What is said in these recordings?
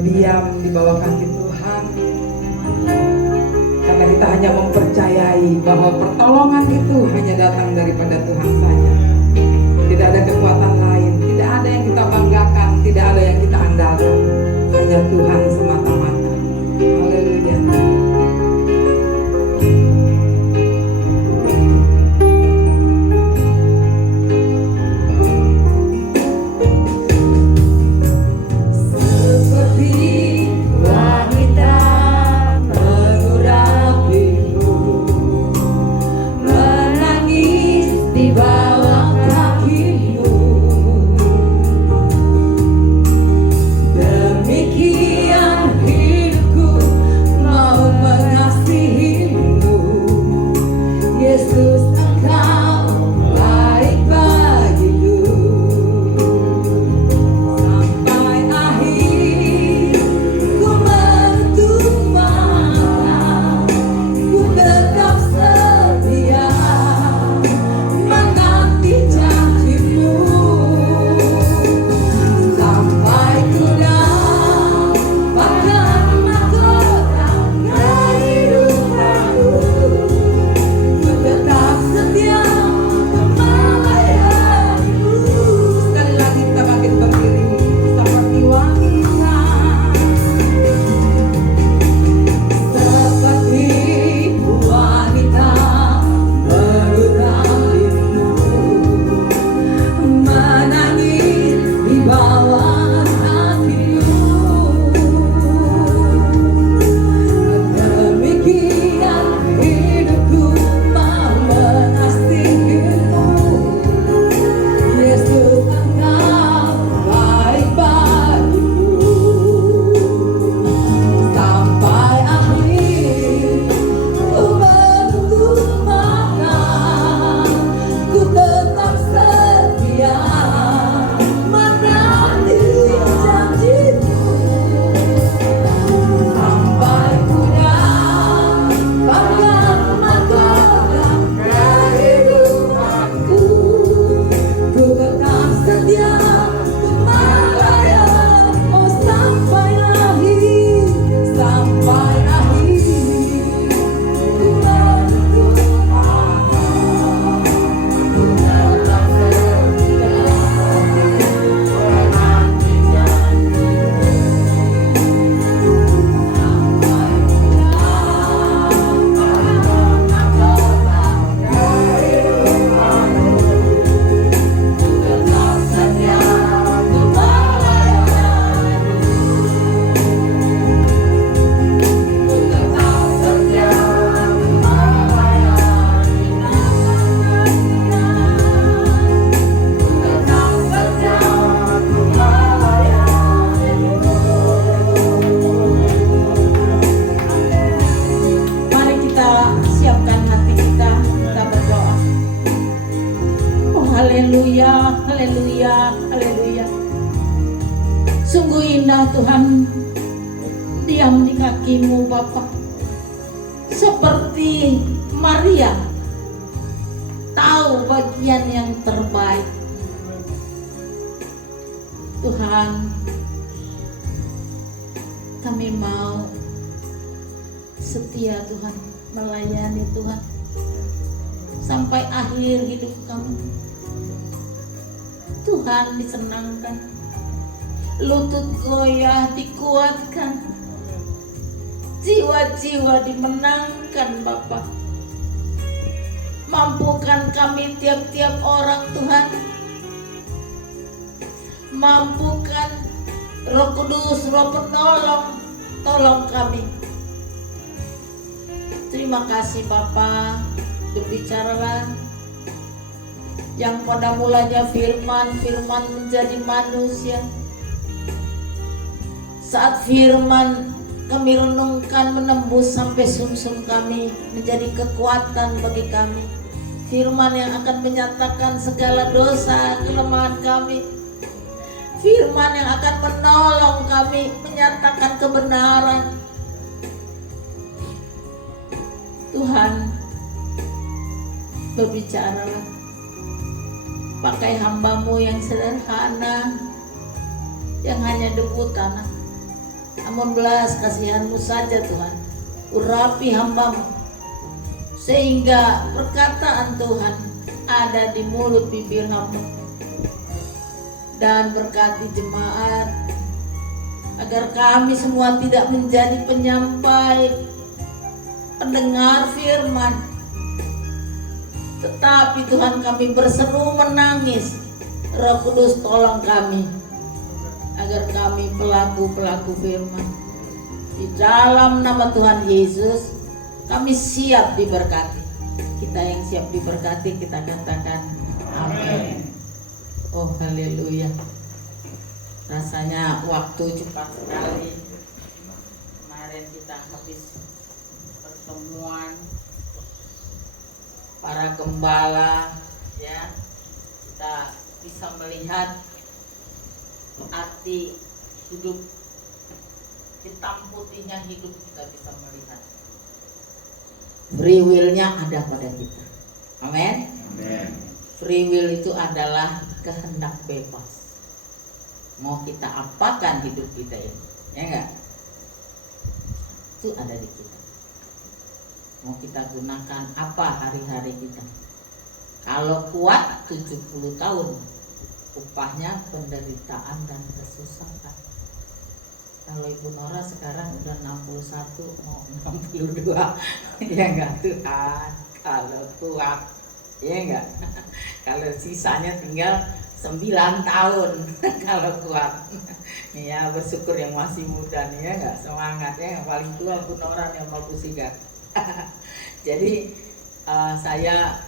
Diam di bawah kaki Tuhan, karena kita hanya mempercayai bahwa pertolongan itu hanya datang daripada Tuhan saja. Tidak ada kekuatan lain, tidak ada yang kita banggakan, tidak ada yang kita andalkan, hanya Tuhan semata-mata. Haleluya. Haleluya, haleluya, haleluya. Sungguh indah Tuhan diam di kaki-Mu Bapa. Seperti Maria tahu bagian yang terbaik. Tuhan, kami mau setia Tuhan, melayani Tuhan sampai akhir hidup kami. Tuhan disenangkan, lutut goyah dikuatkan, jiwa-jiwa dimenangkan Bapa. Mampukan kami tiap-tiap orang Tuhan, mampukan Roh Kudus, Roh Penolong, tolong kami. Terima kasih Bapa, berbicaralah. Yang pada mulanya firman menjadi manusia. Saat firman kami renungkan menembus sampai sumsum kami, menjadi kekuatan bagi kami. Firman yang akan menyatakan segala dosa, kelemahan kami. Firman yang akan menolong kami, menyatakan kebenaran. Tuhan, berbicaralah. Pakai hamba-Mu yang sederhana, yang hanya debu tanah. Tuhan, pakai hamba-Mu yang sederhana, yang hanya debu tanah. Namun belas kasihan-Mu saja Tuhan, urapi hamba-Mu, sehingga perkataan Tuhan ada di mulut bibir hamba. Dan berkati jemaat, agar kami semua tidak menjadi penyampai, pendengar firman, tetapi Tuhan kami berseru menangis. Roh Kudus tolong kami, agar kami pelaku-pelaku firman. Di dalam nama Tuhan Yesus kami siap diberkati. Kita yang siap diberkati, kita katakan amin. Oh haleluya. Rasanya waktu cepat sekali. Kemarin kita habis pertemuan para gembala, ya. Kita bisa melihat arti hidup, hitam putihnya hidup, kita bisa melihat free will-nya ada pada kita. Amin. Free will itu adalah kehendak bebas. Mau kita apakan hidup kita ini, ya enggak? Itu ada di kita. Mau kita gunakan apa hari-hari kita. Kalau kuat 70 tahun, upahnya penderitaan dan kesusahan. Kalau Ibu Nora sekarang udah 61 mau 62, ya enggak Tuhan? Kalau kuat, ya enggak? Kalau sisanya tinggal 9 tahun kalau kuat. Ya bersyukur yang masih muda nih, ya enggak? Semangat ya, yang paling tua Ibu Nora yang mau kusigat. Jadi saya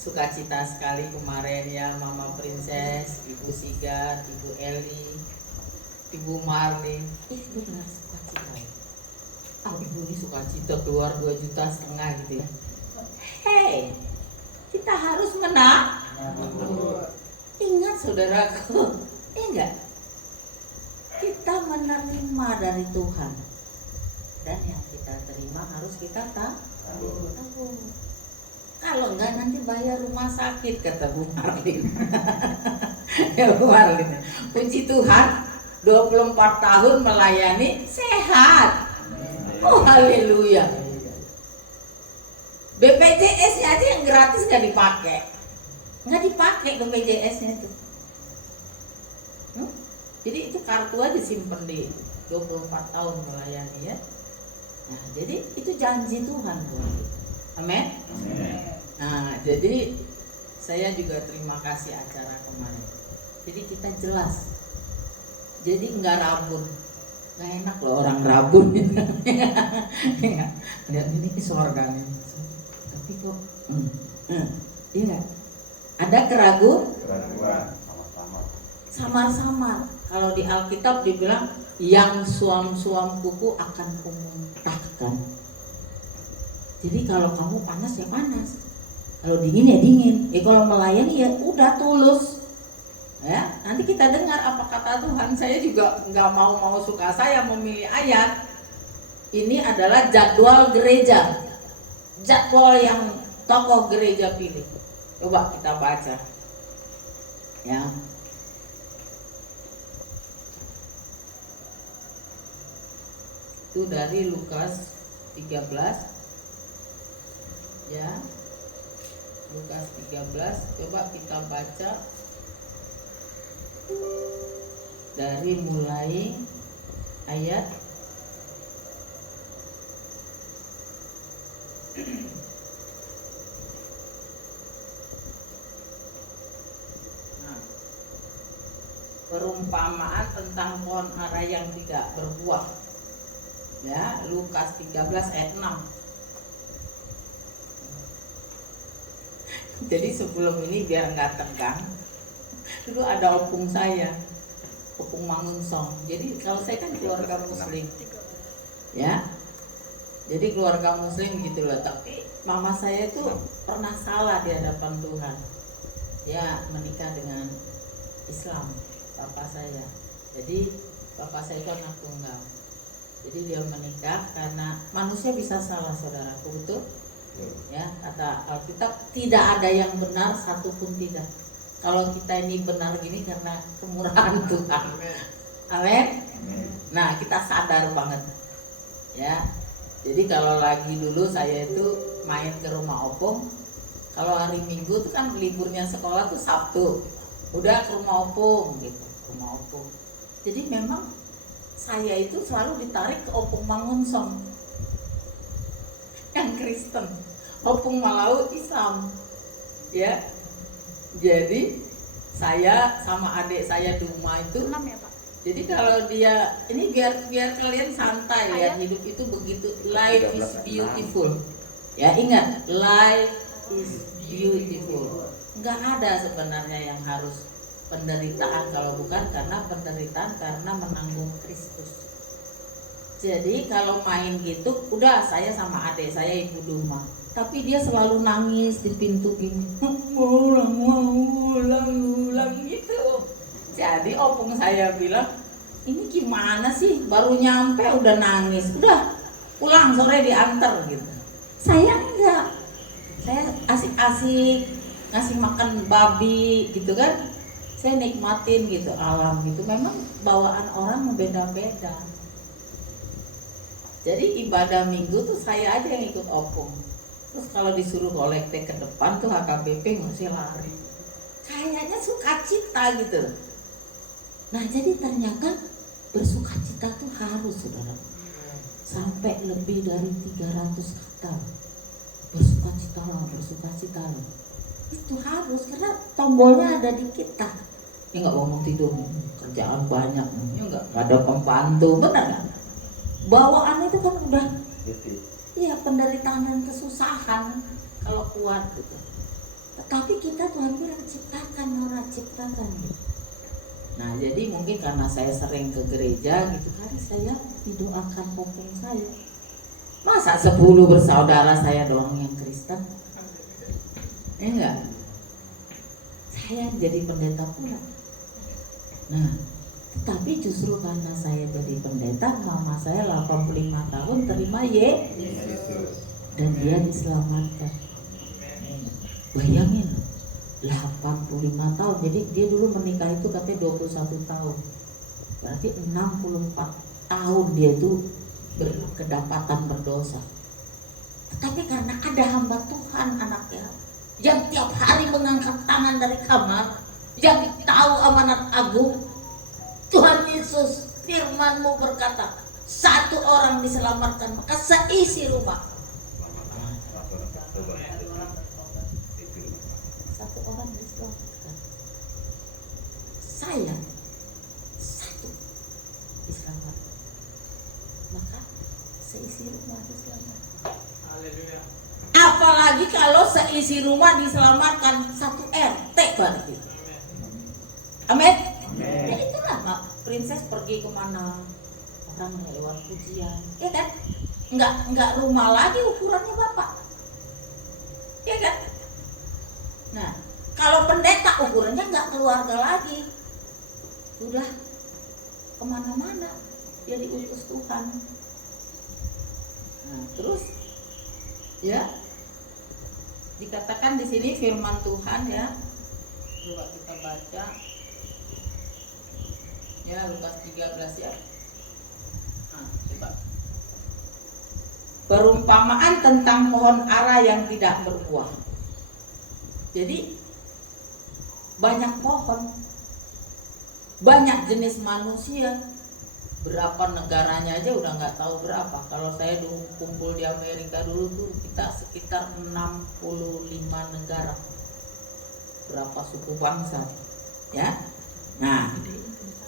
sukacita sekali kemarin ya, Mama Princess, Ibu Sigat, Ibu Eli, Ibu Marlin. Ibu benar sukacita ya? Oh Ibu ini sukacita keluar 2,5 juta gitu ya. Hei, kita harus menang. Ingat saudaraku, enggak? Kita menerima dari Tuhan, dan yang kita terima harus kita tahu. Kalau enggak nanti bayar rumah sakit, kata Bu Marlin. Ya Bu Marlin, puji Tuhan 24 tahun melayani sehat. Oh haleluya. BPJS-nya aja yang gratis nggak dipakai BPJS-nya itu. Jadi itu kartu aja simpen di 24 tahun melayani ya. Nah, jadi itu janji Tuhan buat kita. Amin. Nah, jadi saya juga terima kasih acara kemarin. Jadi kita jelas. Jadi nggak rabun. Nggak enak loh orang rabun. Lihat ini surga nih. Tapi kok iya. Ada keraguan? Samar-samar. Kalau di Alkitab dibilang yang suam-suam kuku akan kumuntahkan. Jadi kalau kamu panas ya panas, kalau dingin ya dingin. Kalau melayani ya udah tulus. Ya, nanti kita dengar apa kata Tuhan. Saya juga nggak mau suka saya memilih ayat. Ini adalah jadwal gereja, jadwal yang tokoh gereja pilih. Coba kita baca. Ya. Itu dari Lukas 13. Ya. Lukas 13, coba kita baca dari mulai ayat perumpamaan tentang pohon ara yang tidak berbuah. Ya, Lukas 13 ayat 6. Jadi sebelum ini biar nggak tegang, dulu ada opung saya, opung Mangunsong. Jadi kalau saya kan keluarga Muslim, ya. Jadi keluarga Muslim gitu loh. Tapi mama saya itu pernah salah di hadapan Tuhan. Ya menikah dengan Islam, bapak saya. Jadi bapak saya itu anak tunggal. Jadi dia menikah karena manusia bisa salah, saudaraku, betul? Ya, kata Alkitab tidak ada yang benar satupun tidak. Kalau kita ini benar gini karena kemurahan Tuhan. Amin. Nah, kita sadar banget ya. Jadi kalau lagi dulu saya itu main ke rumah opung, kalau hari Minggu tuh kan liburnya sekolah tuh Sabtu, udah ke rumah opung gitu, rumah opung. Jadi memang saya itu selalu ditarik ke opung Mangunsong yang Kristen, opung Malau Islam ya. Jadi saya sama adik saya di rumah itu 6 ya Pak. Jadi kalau dia ini biar kalian santai ya, hidup itu begitu. Life is beautiful. Ya ingat, life is beautiful. Enggak ada sebenarnya yang harus penderitaan kalau bukan karena penderitaan karena menanggung Kristus. Jadi kalau main gitu, udah saya sama adik saya ibu rumah. Tapi dia selalu nangis di pintu gini, ulang gitu. Jadi opung saya bilang, ini gimana sih, baru nyampe udah nangis, udah pulang sore diantar gitu. Saya enggak, saya asik-asik ngasih makan babi gitu kan, saya nikmatin gitu alam gitu. Memang bawaan orang beda-beda. Jadi ibadah minggu tuh saya aja yang ikut opung. Terus kalau disuruh kolekte ke depan tuh HKBP masih lari. Kayaknya sukacita gitu. Nah jadi ternyata bersukacita tuh harus saudara. Sampai lebih dari 300 kata. Bersukacita. Itu harus karena tombolnya ada di kita. Ini nggak ngomong tidur, kerjaan banyak, ini nggak ada pembantu, benar nggak? Bawaan itu kan udah, iya penderitaan dan kesusahan kalau kuat gitu. Tetapi kita Tuhan bilang ciptakan, Nora ciptakan. Nah jadi mungkin karena saya sering ke gereja gitu kan, saya didoakan opung saya. Masa 10 bersaudara saya doang yang Kristen? Enggak. Saya jadi pendeta pula. Nah, tapi justru karena saya jadi pendeta, mama saya 85 tahun terima Yesus dan dia diselamatkan. Bayangin 85 tahun. Jadi dia dulu menikah itu katanya 21 tahun. Berarti 64 tahun dia itu kedapatan berdosa. Tetapi karena ada hamba Tuhan anaknya yang tiap hari mengangkat tangan dari kamar, yang tahu amanat agung, Tuhan Yesus firman-Mu berkata, satu orang diselamatkan maka seisi rumah. Satu orang diselamatkan. Saya satu diselamatkan. Maka seisi rumah diselamatkan. Haleluya. Apalagi kalau seisi rumah diselamatkan, satu RT berarti. Amin. Ya itulah princess pergi kemana orang lewat pujian, ya kan? Enggak rumah lagi ukurannya bapak, ya kan? Nah kalau pendeta ukurannya enggak keluarga lagi, udah kemana-mana jadi utus Tuhan. Nah terus ya dikatakan di sini firman Tuhan ya, coba kita baca. Ya Lukas 13 ya. Nah, coba. Perumpamaan tentang pohon ara yang tidak berbuah. Jadi banyak pohon, banyak jenis manusia. Berapa negaranya aja udah nggak tahu berapa. Kalau saya dulu kumpul di Amerika dulu tuh kita sekitar 65 negara. Berapa suku bangsa, ya. Nah.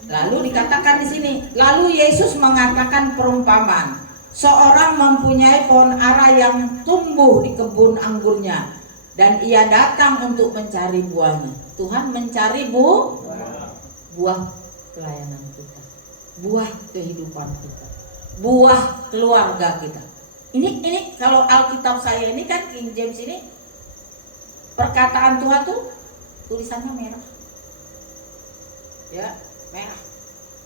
Lalu dikatakan di sini, lalu Yesus mengatakan perumpamaan. Seorang mempunyai pohon ara yang tumbuh di kebun anggurnya dan ia datang untuk mencari buahnya. Tuhan mencari buah pelayanan kita, buah kehidupan kita, buah keluarga kita. Ini kalau Alkitab saya ini kan King James ini perkataan Tuhan tuh tulisannya merah. Ya. Merah.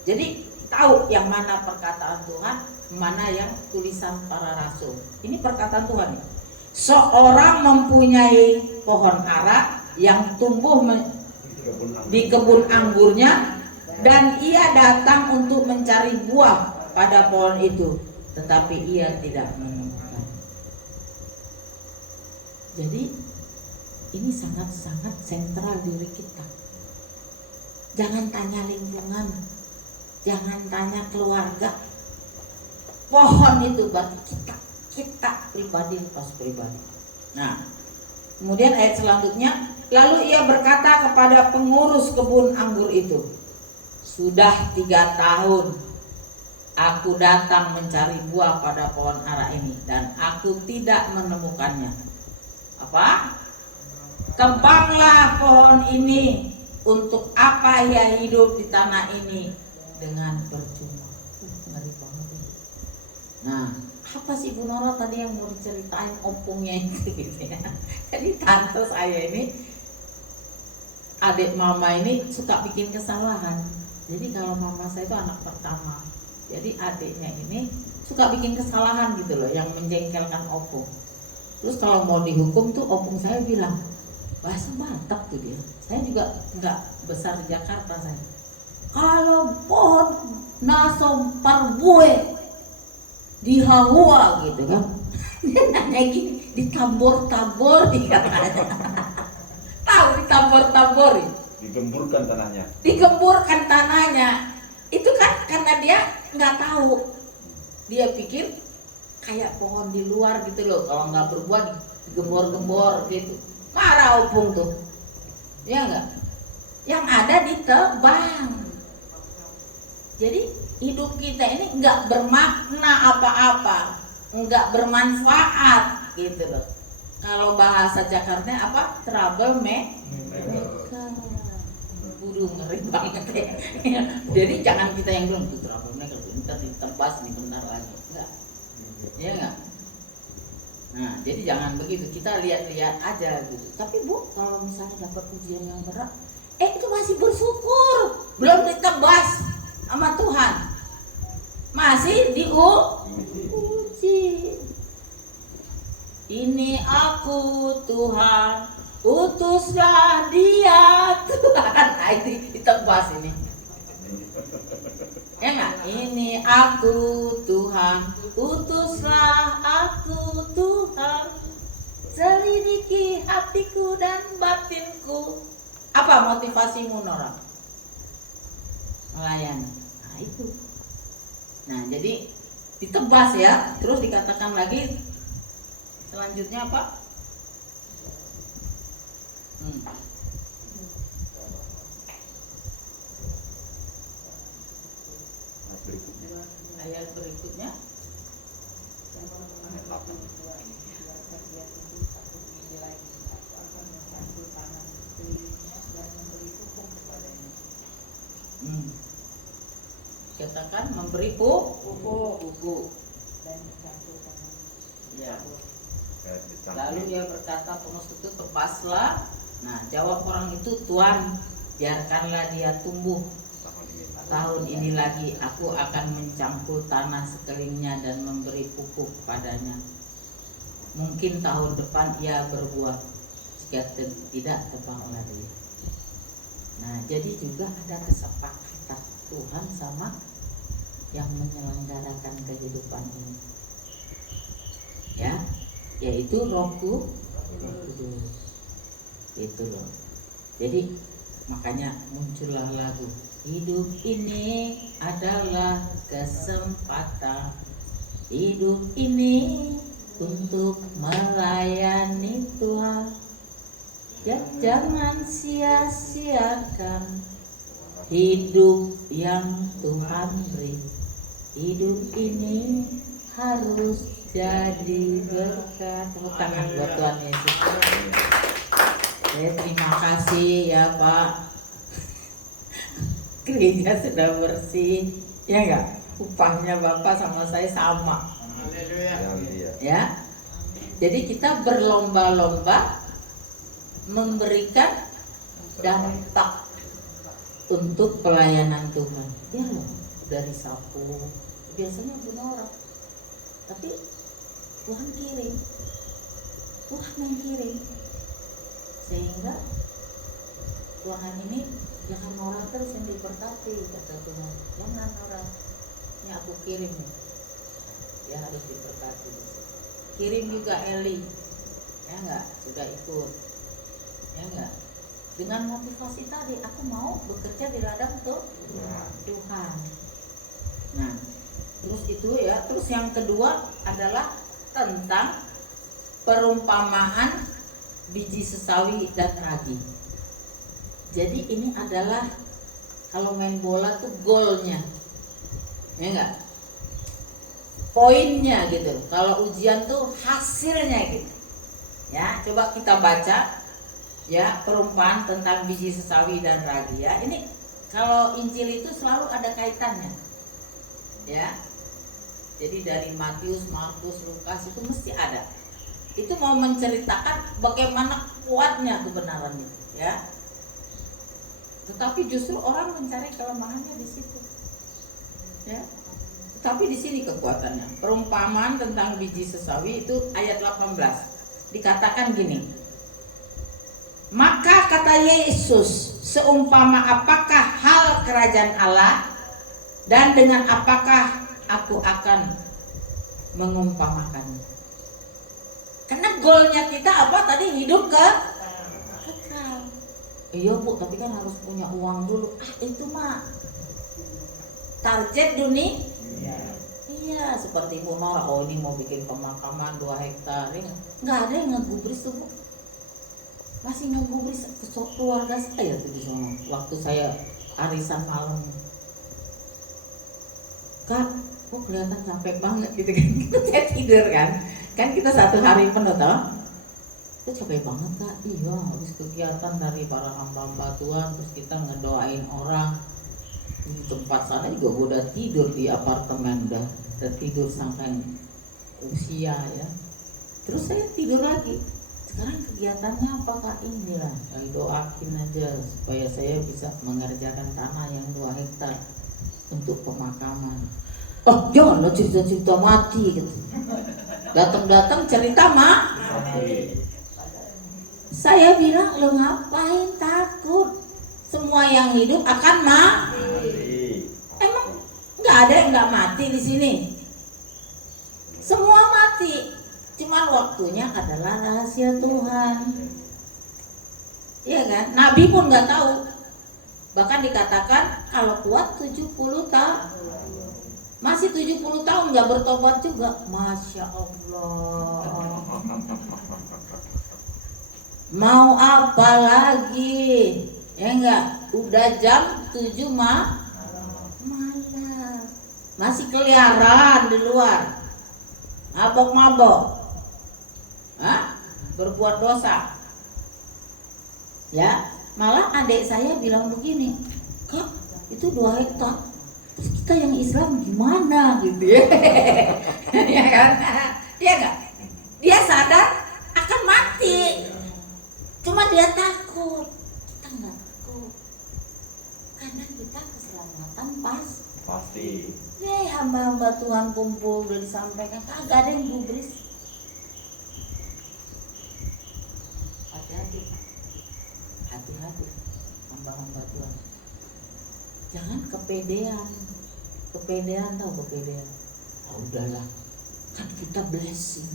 Jadi tahu yang mana perkataan Tuhan, mana yang tulisan para rasul. Ini perkataan Tuhan. Seorang mempunyai pohon ara yang tumbuh di kebun anggurnya dan ia datang untuk mencari buah pada pohon itu, tetapi ia tidak menemukan. Jadi ini sangat-sangat sentral diri kita. Jangan tanya lingkungan, jangan tanya keluarga. Pohon itu bagi kita pribadi lepas pribadi. Nah, kemudian ayat selanjutnya, lalu ia berkata kepada pengurus kebun anggur itu, sudah 3 tahun aku datang mencari buah pada pohon ara ini dan aku tidak menemukannya. Apa? Tebanglah pohon ini. Untuk apa ia hidup di tanah ini dengan percuma? Ngeri banget ini. Nah, apa sih Bu Nora tadi yang mau diceritain opungnya itu gitu ya? Jadi tante saya ini, adik mama ini suka bikin kesalahan. Jadi kalau mama saya itu anak pertama, jadi adiknya ini suka bikin kesalahan gitu loh, yang menjengkelkan opung. Terus kalau mau dihukum tuh opung saya bilang, bahasa Batak tuh dia. Saya juga nggak besar di Jakarta saya. Kalau pohon nasom parbue dihahua gitu kan, dia nanya gini, ditambor-tambor katanya. Tahu ditambor-tambori? Digemburkan tanahnya. Digemburkan tanahnya. Itu kan karena dia nggak tahu. Dia pikir kayak pohon di luar gitu loh, kalau nggak berbuah digembor-gembor gitu. Marah opung tuh, ya enggak? Yang ada ditebang. Jadi hidup kita ini enggak bermakna apa-apa, enggak bermanfaat gitu loh. Kalau bahasa Jakarta apa? Trouble maker. Buru ngeri banget ya. Jadi jangan kita yang bilang itu trouble maker, ntar ditebas nih benar lagi, enggak? Ya enggak? Nah, jadi jangan begitu, kita lihat-lihat aja gitu. Tapi Bu, kalau misalnya dapat ujian yang berat, itu masih bersyukur, belum ditebas sama Tuhan, masih diuji. Ini aku Tuhan, utuslah Dia Tuhan. Nah, itu ditebas ini. Ya enggak? Ini aku Tuhan, utuslah aku Tuhan, selidiki hatiku dan batinku. Apa motivasimu Nora? Melayani. Nah itu. Nah jadi ditebas ya. Terus dikatakan lagi selanjutnya apa? Ayat berikutnya. Katakan memberi pupuk. Ya. Lalu dia berkata pengurus itu, tebaslah. Nah, jawab orang itu, Tuan, biarkanlah dia tumbuh. Tahun ini lagi aku akan mencangkul tanah sekelilingnya dan memberi pupuk padanya. Mungkin tahun depan ia berbuah, jika tidak tebanglah dia. Nah, jadi juga ada kesepakatan Tuhan sama yang menyelenggarakan kehidupan ini, ya, yaitu Roh Kudus. Itu loh. Jadi makanya muncullah lagu, hidup ini adalah kesempatan, hidup ini untuk melayani Tuhan. Ya, jangan sia-siakan hidup yang Tuhan beri. Hidup ini harus jadi berkat. Tepuk tangan buat Tuhan Yesus. Terima kasih ya Pak. Gereja sudah bersih, ya enggak? Upahnya Bapak sama saya sama. Ya. Jadi kita berlomba-lomba memberikan dampak untuk pelayanan Tuhan. Ya loh, dari sapu biasanya punya orang, tapi Tuhan kirim, Tuhan yang kirim, sehingga Tuhan ini jangan orang terus yang diberkati, kata Tuhan. Jangan orang, Ini aku kirim nih. Ya harus diberkati. Kirim juga Eli. Ya enggak, sudah ikut. Ya enggak. Dengan motivasi tadi, aku mau bekerja di ladang Tuhan. Nah, terus itu ya. Terus yang kedua adalah tentang perumpamaan biji sesawi dan ragi. Jadi ini adalah kalau main bola tuh golnya, ya enggak? Poinnya gitu. Kalau ujian tuh hasilnya gitu. Ya, coba kita baca. Ya, perumpamaan tentang biji sesawi dan ragi ya. Ini kalau Injil itu selalu ada kaitannya. Ya. Jadi dari Matius, Markus, Lukas itu mesti ada. Itu mau menceritakan bagaimana kuatnya kebenaran itu, ya. Tetapi justru orang mencari kelemahannya di situ. Ya. Tetapi di sini kekuatannya. Perumpamaan tentang biji sesawi itu ayat 18. Dikatakan gini. Maka kata Yesus, seumpama apakah hal kerajaan Allah dan dengan apakah aku akan mengumpamakannya. Karena golnya kita apa tadi? Hidup kekal. Iya Bu, tapi kan harus punya uang dulu. Itu mah target dunia. Iya, seperti Bu Nora, ini mau bikin pemakaman 2 hektar. Nggak ada yang ngegubris tuh Bu. Masih ngegubris ke keluarga saya tuh di sana. Waktu saya arisan malam. Kak, kok kelihatan capek banget gitu kan. Saya tidur kan. Kan kita 1 hari penuh tau. Itu capek banget Kak. Iya, habis kegiatan dari para hamba-hamba Tuhan. Terus kita ngedoain orang. Di tempat sana juga gue udah tidur di apartemen. Udah tidur sampai usia ya. Terus saya tidur lagi. Sekarang kegiatannya apa Kak? Inilah, doakin aja supaya saya bisa mengerjakan tanah yang 2 hektar untuk pemakaman. Oh jangan lo cerita-cerita mati gitu. Datang-datang cerita mati. Saya bilang lo ngapain takut? Semua yang hidup akan mati. Emang nggak ada yang nggak mati di sini. Semua mati. Cuman waktunya adalah rahasia Tuhan. Iya kan? Nabi pun nggak tahu. Bahkan dikatakan kalau kuat 70 tahun. Masih 70 tahun nggak bertobat juga. Masya Allah. Mau apa lagi? Ya enggak? Udah jam 7 malam. Masih keliaran di luar. Mabok-mabok. Berbuat dosa. Ya, malah adik saya bilang begini, Kak, itu 2 hektar. Terus kita yang Islam gimana gitu ya? Ya kan? Dia enggak? Dia sadar akan mati. Cuma dia takut. Kita enggak takut. Karena kita keselamatan pasti. Hamba-hamba Tuhan kumpul udah disampaikan, kagak ada yang gubris. Hati-hati hamba-hamba Tuhan. Jangan kepedean. Tahu kepedean. Oh udahlah, kan kita blessing,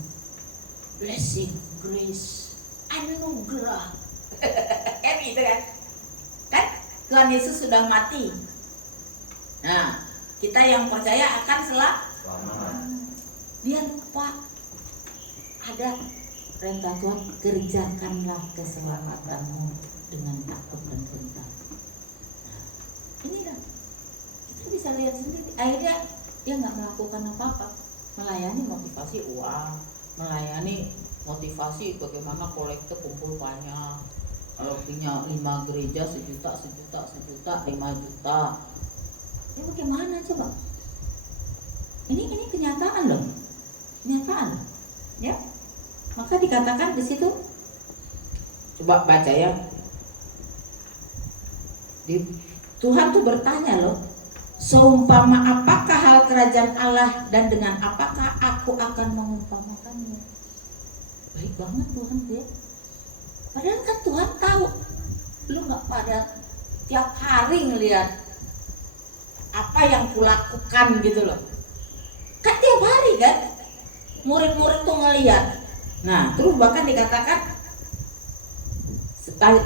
grace, anugerah. Kan gitu kan? Kan Tuhan Yesus sudah mati. Nah, kita yang percaya akan selamat. Dia lupa ada perintah Tuhan, kerjakanlah keselamatanmu dengan takut dan gentar. Ini kan kita bisa lihat sendiri. Akhirnya dia nggak melakukan apa-apa, melayani motivasi uang, melayani motivasi bagaimana kolektor kumpul banyak. Kalau punya 5 gereja 1 juta, 5 juta. Ini bagaimana coba? Ini kenyataan loh, ya. Maka dikatakan di situ, coba baca ya. Tuhan tuh bertanya loh, seumpama apakah hal kerajaan Allah dan dengan apakah aku akan mengumpamakannya. Baik banget Tuhan tuh ya. Padahal kan Tuhan tahu, lu nggak pada tiap hari ngelihat apa yang kulakukan gitu loh. Kan tiap hari kan murid-murid tuh ngeliat. Nah terus bahkan dikatakan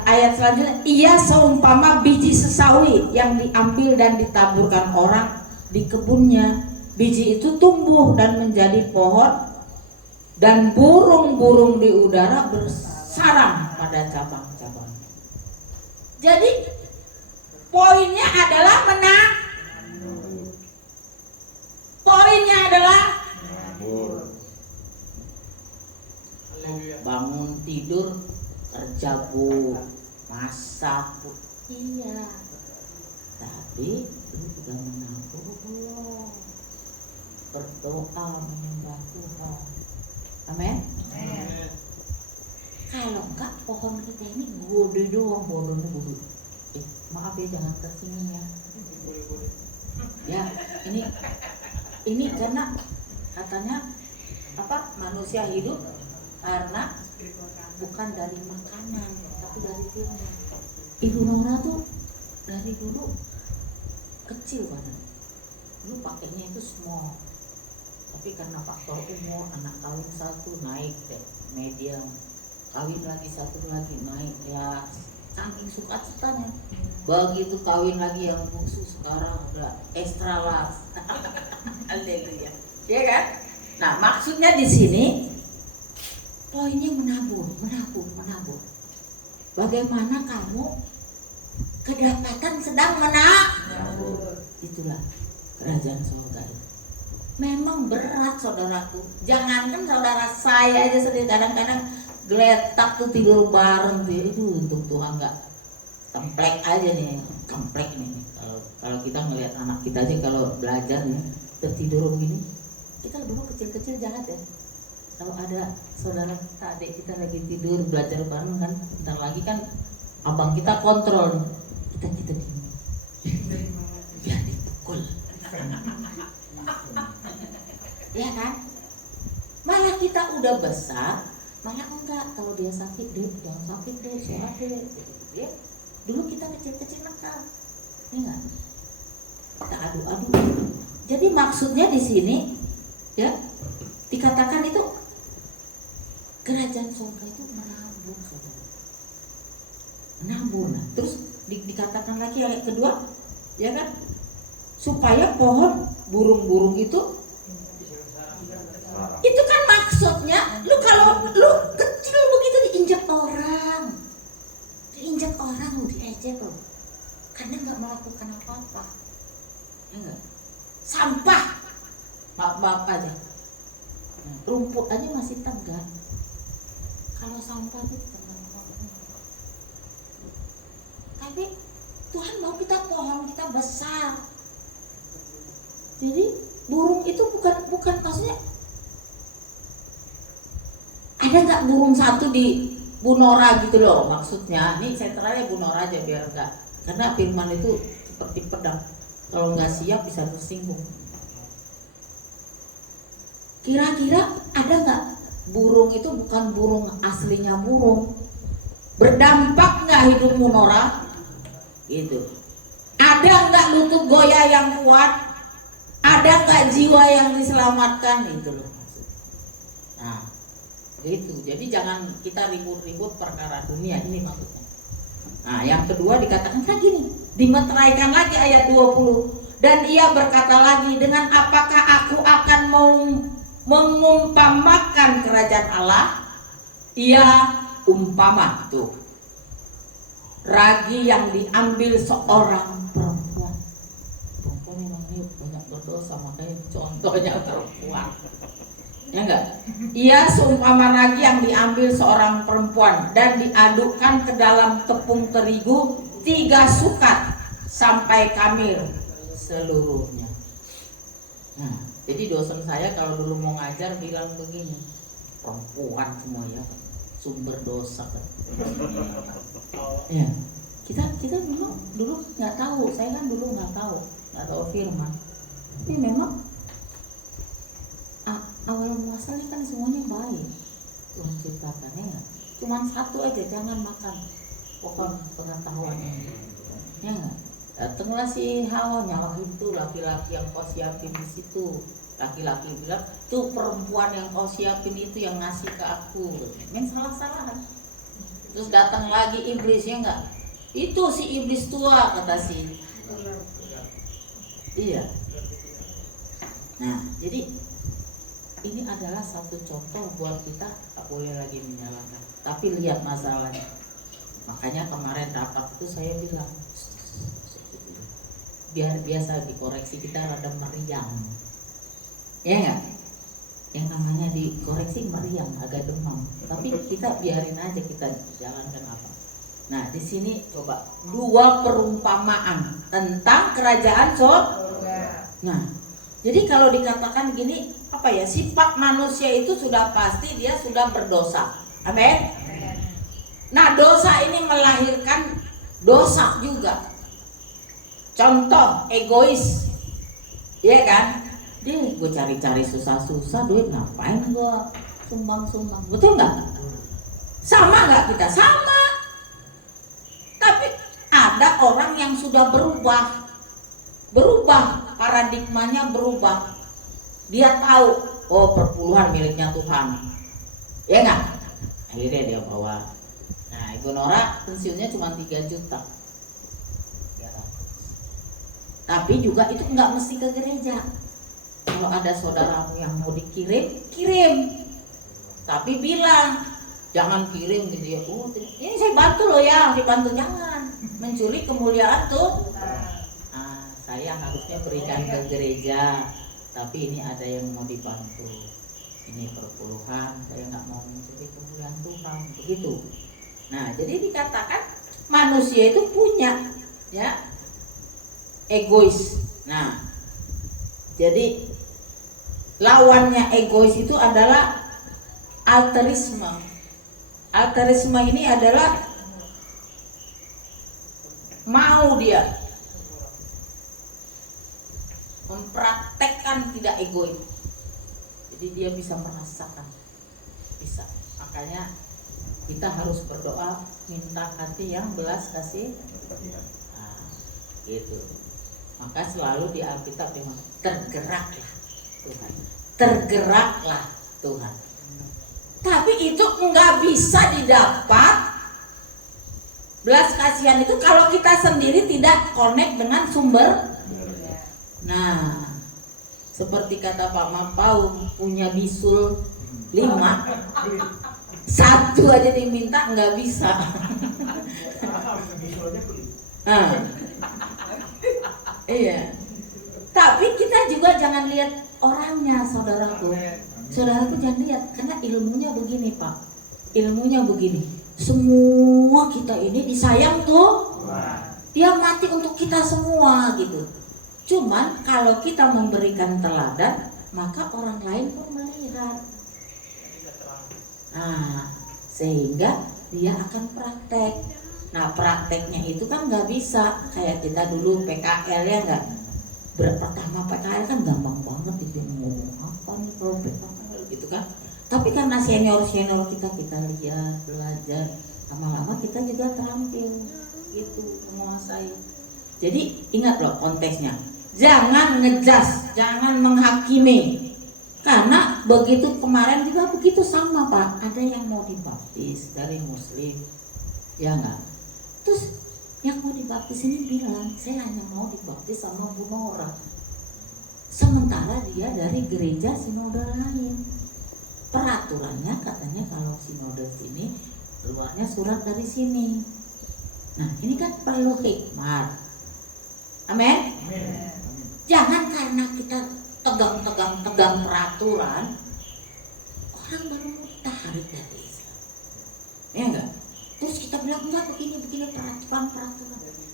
ayat selanjutnya, ia seumpama biji sesawi yang diambil dan ditaburkan orang di kebunnya. Biji itu tumbuh dan menjadi pohon, dan burung-burung di udara bersarang pada cabang-cabang. Jadi poinnya adalah menang. Poinnya adalah bangun tidur kerja bu, masak bu, iya. Tapi lu udah menabur belum? Berdoa menyembah Tuhan. Amin. Kalau enggak pohon kita ini gede doang, bodohnya gede. Maaf ya, jangan tersinggung ya. Ya ini karena katanya apa, manusia hidup karena bukan dari makanan tapi dari firman. Ibu Nora tuh dari dulu kecil banget, dulu pakainya itu small, tapi karena faktor umur, anak kawin satu naik deh medium, kawin lagi satu lagi naik kelas, saking sukacitanya. Begitu kawin lagi yang musuh sekarang udah extra large. Haleluya, ya kan? Nah maksudnya di sini poinnya menabur. Bagaimana kamu kedapatan sedang menabur? Itulah kerajaan surga. Memang berat saudaraku. Jangankan saudara saya aja sendiri kadang-kadang geletak tuh tidur bareng tuh. Itu untuk Tuhan nggak templek aja nih, templek nih. Kalau kita ngelihat anak kita aja kalau belajar nih tertidur begini, kita dulu kecil-kecil jahat ya. Kalau ada saudara kita, adik kita lagi tidur belajar bareng kan, bentar lagi kan abang kita kontrol, kita diem, biar dipukul, ya kan? Malah kita udah besar, malah enggak, kalau dia sakit deh, jangan sakit deh, sholat deh, ya. Dulu kita kecil-kecil nakal, ini enggak? Kita adu-adu. Jadi maksudnya di sini, ya, dikatakan itu kerajaan surga itu menabur, saudara. Menabur. Nah, terus dikatakan lagi ayat kedua, ya kan? Supaya pohon burung-burung itu kan maksudnya, lu kalau lu kecil begitu diinjak orang lu diejek lo, karena nggak melakukan apa-apa, ya enggak? Sampah, maaf aja, rumput aja masih tegak. Kalau sampah itu tegak. Tapi Tuhan mau kita pohon kita besar. Jadi burung itu bukan maksudnya. Ada nggak burung satu di Bu Nora gitu loh maksudnya. Ini saya terangnya Bu Nora aja biar enggak, karena firman itu seperti pedang. Kalau nggak siap bisa tersinggung. Kira-kira ada nggak burung itu bukan burung aslinya burung? Berdampak nggak hidup Bu Nora? Gitu. Ada nggak lutut goyah yang kuat? Ada nggak jiwa yang diselamatkan? Itu loh. Nah, itu. Jadi jangan kita ribut-ribut perkara dunia, ini maksudnya. Nah, yang kedua dikatakan lagi nih, dimeteraikan lagi ayat 20. Dan ia berkata lagi, dengan apakah aku akan mengumpamakan kerajaan Allah? Ia umpama tuh ragi yang diambil seorang perempuan. Perempuan memang ini banyak berdosa, makanya contohnya perempuan. Ya enggak? Ia seumpama ragi yang diambil seorang perempuan dan diadukkan ke dalam tepung terigu 3 sukat sampai kamil seluruhnya. Nah, jadi dosen saya kalau dulu mau ngajar bilang begini, perempuan semua ya, sumber dosa kan. Ya, kita memang dulu nggak tahu, saya kan dulu nggak tahu firman. Tapi memang awal muasalnya kan semuanya baik Tuhan ciptakan, ya nggak? Cuman satu aja, jangan makan pohon pengetahuan ini, ya nggak? Datanglah si Hawa, nyala itu laki-laki yang kau siapin di situ. Laki-laki bilang, tuh perempuan yang kau siapin itu yang ngasih ke aku. Men salah-salahan. Terus datang lagi iblisnya enggak? Itu si iblis tua, kata si. Iya. Nah, jadi ini adalah satu contoh buat kita, tak boleh lagi menyalahkan. Tapi lihat masalahnya. Makanya kemarin rapat itu saya bilang, biar biasa dikoreksi kita rada meriang. Ya enggak? Yang namanya dikoreksi meriang, agak demam. Tapi kita biarin aja, kita jalankan apa. Nah, di sini coba 2 perumpamaan tentang kerajaan surga. Nah, jadi kalau dikatakan gini, apa ya? Sifat manusia itu sudah pasti dia sudah berdosa. Amin. Nah, dosa ini melahirkan dosa juga. Contoh, egois. Iya kan? Gue cari-cari susah-susah duit, ngapain gue sumbang-sumbang? Betul nggak? Sama nggak kita? Sama. Tapi ada orang yang sudah berubah, paradigmanya berubah. Dia tahu, oh perpuluhan miliknya Tuhan, ya nggak? Akhirnya dia bawa. Nah, Ibu Nora pensiunnya cuma 3 juta. Tapi juga itu nggak mesti ke gereja. Kalau ada saudaramu yang mau dikirim, kirim. Tapi bilang, jangan kirim gitu ya. Oh, ini saya bantu loh ya, dibantu, jangan mencuri kemuliaan tuh. Nah, saya harusnya berikan ke gereja, tapi ini ada yang mau dibantu. Ini perpuluhan, saya nggak mau mencuri kemuliaan Tuhan, begitu. Nah, jadi dikatakan manusia itu punya, ya, egois. Nah, jadi lawannya egois itu adalah altruisme. Altruisme ini adalah mau dia mempraktekkan tidak egois. Jadi dia bisa merasakan, bisa. Makanya kita harus berdoa minta hati yang belas kasih. Nah, gitu. Maka selalu di Alkitab memang tergeraklah Tuhan. Tergeraklah Tuhan. Tapi itu enggak bisa didapat belas kasihan itu kalau kita sendiri tidak connect dengan sumber. Nah, seperti kata Pak Mapau, punya bisul 5, 1 aja diminta enggak bisa. Iya. Tapi kita juga jangan lihat orangnya, saudaraku. Saudaraku jangan lihat, karena ilmunya begini, Pak. Ilmunya begini. Semua kita ini disayang tuh. Dia mati untuk kita semua gitu. Cuman kalau kita memberikan teladan, maka orang lain pun melihat. Nah, sehingga dia akan praktek. Nah, prakteknya itu kan nggak bisa kayak kita dulu PKL, ya nggak? Pertama PKL kan gampang banget itu, ngomong apa nih kalau PKL gitu kan. Tapi karena senior kita lihat, belajar, lama-lama kita juga terampil gitu, menguasai. Jadi ingat loh konteksnya, jangan ngejudge, jangan menghakimi. Karena begitu kemarin juga begitu sama, Pak. Ada yang mau dibaptis dari Muslim, ya nggak? Terus yang mau dibaptis ini bilang, saya hanya mau dibaptis sama Bu Nora. Sementara dia dari gereja sinode lain. Peraturannya katanya kalau sinode sini, keluarnya surat dari sini. Nah, ini kan perlu hikmat. Amin. Jangan karena kita tegang peraturan, orang baru tarik dari Islam. Ya enggak? Terus kita bilang enggak begini peraturan.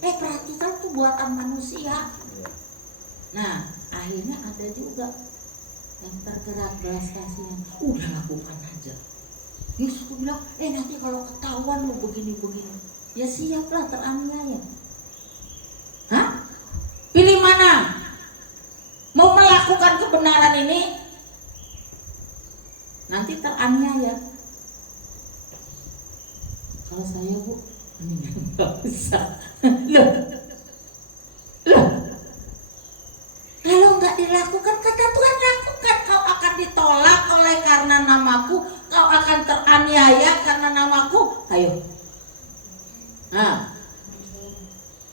Peraturan itu buatan manusia. Nah, akhirnya ada juga yang tergerak belas kasihan. Udah lakukan aja. Yesus tuh bilang, nanti kalau ketahuan lo begini. Ya siaplah teraniaya. Hah? Pilih mana? Mau melakukan kebenaran ini, nanti teraniaya. Kalau saya, Bu, mendingan nggak usah. Loh, karena namaku, kau akan teraniaya karena namaku. Ayo. Nah,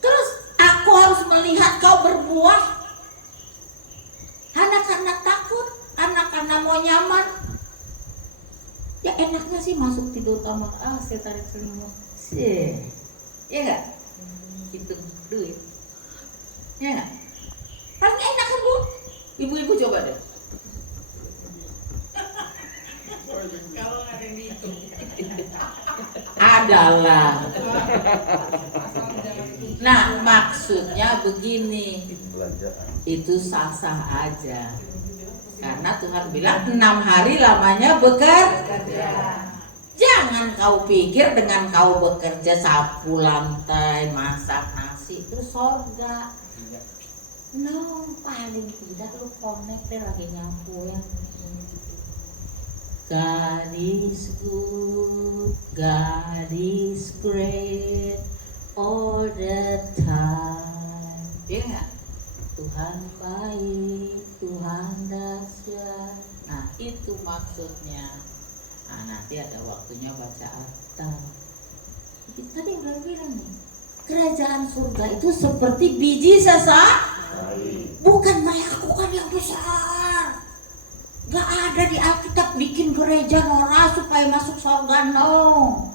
terus aku harus melihat kau berbuah. Anak karena takut, anak karena mau nyaman. Ya enaknya sih masuk tidur kamar, saya tarik selimut. Sih, ya nggak? Hitung duit, ya nggak? Paling enak kan Bu? Ibu-ibu coba deh. Kalau ada yang dihitung. Adalah. Nah, maksudnya begini, itu sah-sah aja. Karena Tuhan bilang 6 hari lamanya bekerja. Jangan kau pikir dengan kau bekerja sapu lantai, masak nasi itu sorga. No, paling tidak lu connect lagi nyapu ya. God is good, God is great all the time. Iya nggak? Tuhan baik, Tuhan dahsyat. Nah itu maksudnya. Nah nanti ada waktunya baca Alkitab. Tadi udah bilang nih, kerajaan surga itu seperti biji sesak, bukan melakukan yang besar. Gak ada di Alkitab bikin gereja norak supaya masuk surga, no.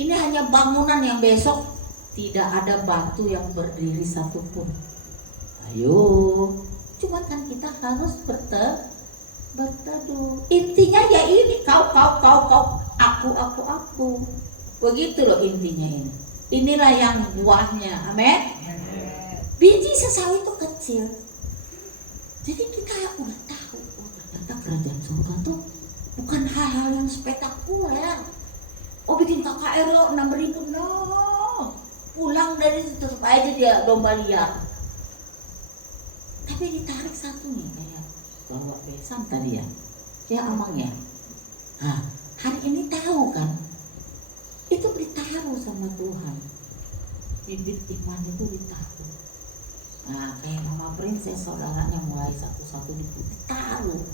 Ini hanya bangunan yang besok tidak ada batu yang berdiri satupun. Ayo, cuma kan kita harus berteduh. Intinya ya ini kau, aku. Begitu loh intinya ini. Inilah yang buahnya, amin. Biji sesawi itu kecil. Jadi kita udah tahu, ternyata kerajaan surga tuh bukan hal-hal yang spektakuler. Oh bikin KKR lo 6.000, no. Pulang dari situ supaya aja dia domba liar. Tapi ditarik satu nih kayak bawa besan tadi ya, kayak amangnya. Nah, hari ini tahu kan, itu ditaruh sama Tuhan. Bibit iman itu ditaruh. Nah, kayak Mama Princess saudaranya mulai satu-satu ditaruh.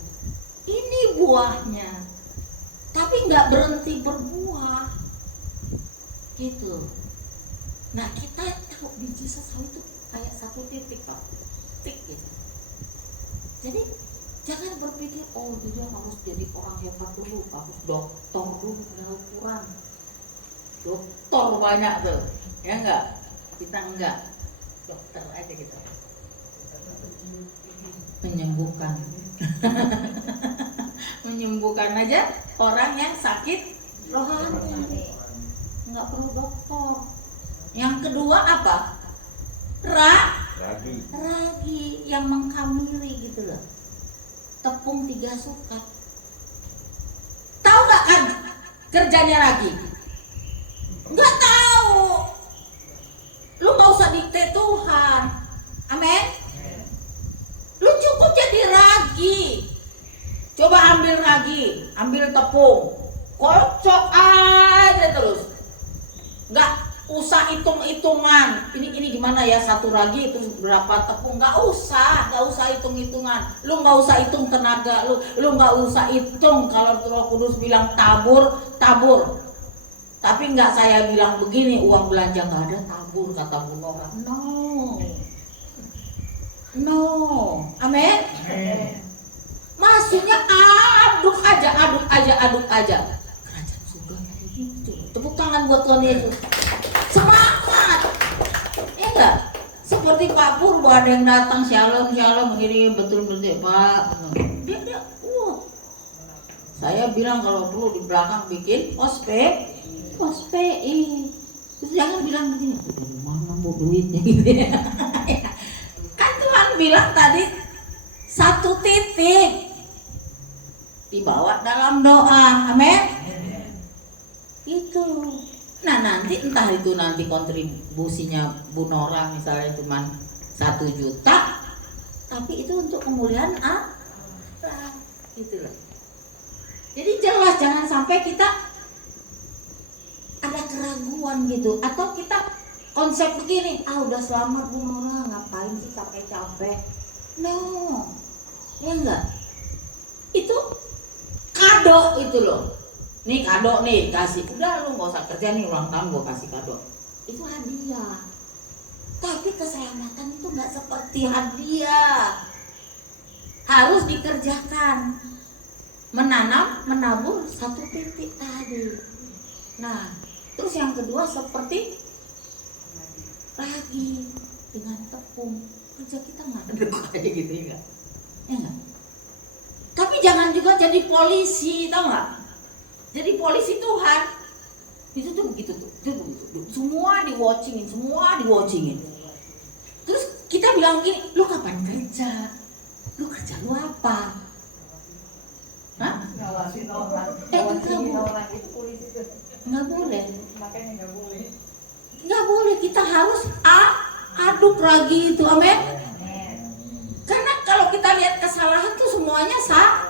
Ini buahnya, tapi nggak berhenti berbuah, gitu. Nah, kita tahu biji sesawi itu kayak satu titik, Pak. Gitu. Jadi jangan berpikir oh dia harus jadi orang hebat dulu, harus dokter dulu ukuran. Dokter banyak tuh, ya enggak? Kita enggak, dokter aja kita. Menyembuhkan, menyembuhkan aja orang yang sakit rohani. Enggak perlu dokter. Yang kedua apa? Ragi yang mengkamili gitu loh. Tepung 3 sukat. Tahu gak kan kerjanya ragi? Nggak tahu. Lu gak usah dikte Tuhan. Amin. Lu cukup jadi ragi. Coba ambil ragi, ambil tepung, kocok aja terus. Nggak usah hitung-hitungan. Ini gimana ya, satu ragi itu berapa tepung? Nggak usah hitung-hitungan. Lu nggak usah hitung tenaga lu nggak usah hitung. Kalau Roh Kudus bilang tabur. Tapi nggak saya bilang begini, uang belanja nggak ada tabur kata Bu Nora. No, amin. Maksudnya aduk aja. Kerajaan surga kayak gitu. Tepuk tangan buat Tuhan Yesus. Semangat, ya enggak? Seperti Pak Pur, ada yang datang shalom begini, betul Pak. Dia, saya bilang kalau perlu di belakang bikin POSPI. Terus jangan bilang begini, dari mana mau duitnya gitu ya. Kan Tuhan bilang tadi 1 titik dibawa dalam doa, amin. Itu. Nah nanti entah itu nanti kontribusinya Bu Nora misalnya cuma 1 juta, tapi itu untuk kemuliaan Allah, gitu loh. Jadi jelas jangan sampai kita ada keraguan gitu, atau kita konsep begini, udah selamat Bu Nora, ngapain sih capek-capek? No, ya enggak. Itu kado itu loh. Nih kado nih kasih, udah lu nggak usah kerja nih ulang tahun gue kasih kado. Itu hadiah. Tapi keselamatan itu nggak seperti hadiah. Harus dikerjakan. Menanam, menabur satu titik tadi. Nah, terus yang kedua seperti lagi dengan tepung. Kerja kita nggak ada kayak gitu ya nggak? Ya nggak? Tapi jangan juga jadi polisi, tau nggak? Jadi polisi Tuhan itu tuh begitu tuh, semua di-watchingin. Terus kita bilang gini, lu kapan kerja? Lu kerja lu apa? Hah? Ngawasin orang. Nggak boleh. Makanya nggak boleh. Nggak boleh, kita harus aduk lagi itu, amin. Karena kalau kita lihat kesalahan tuh semuanya salah.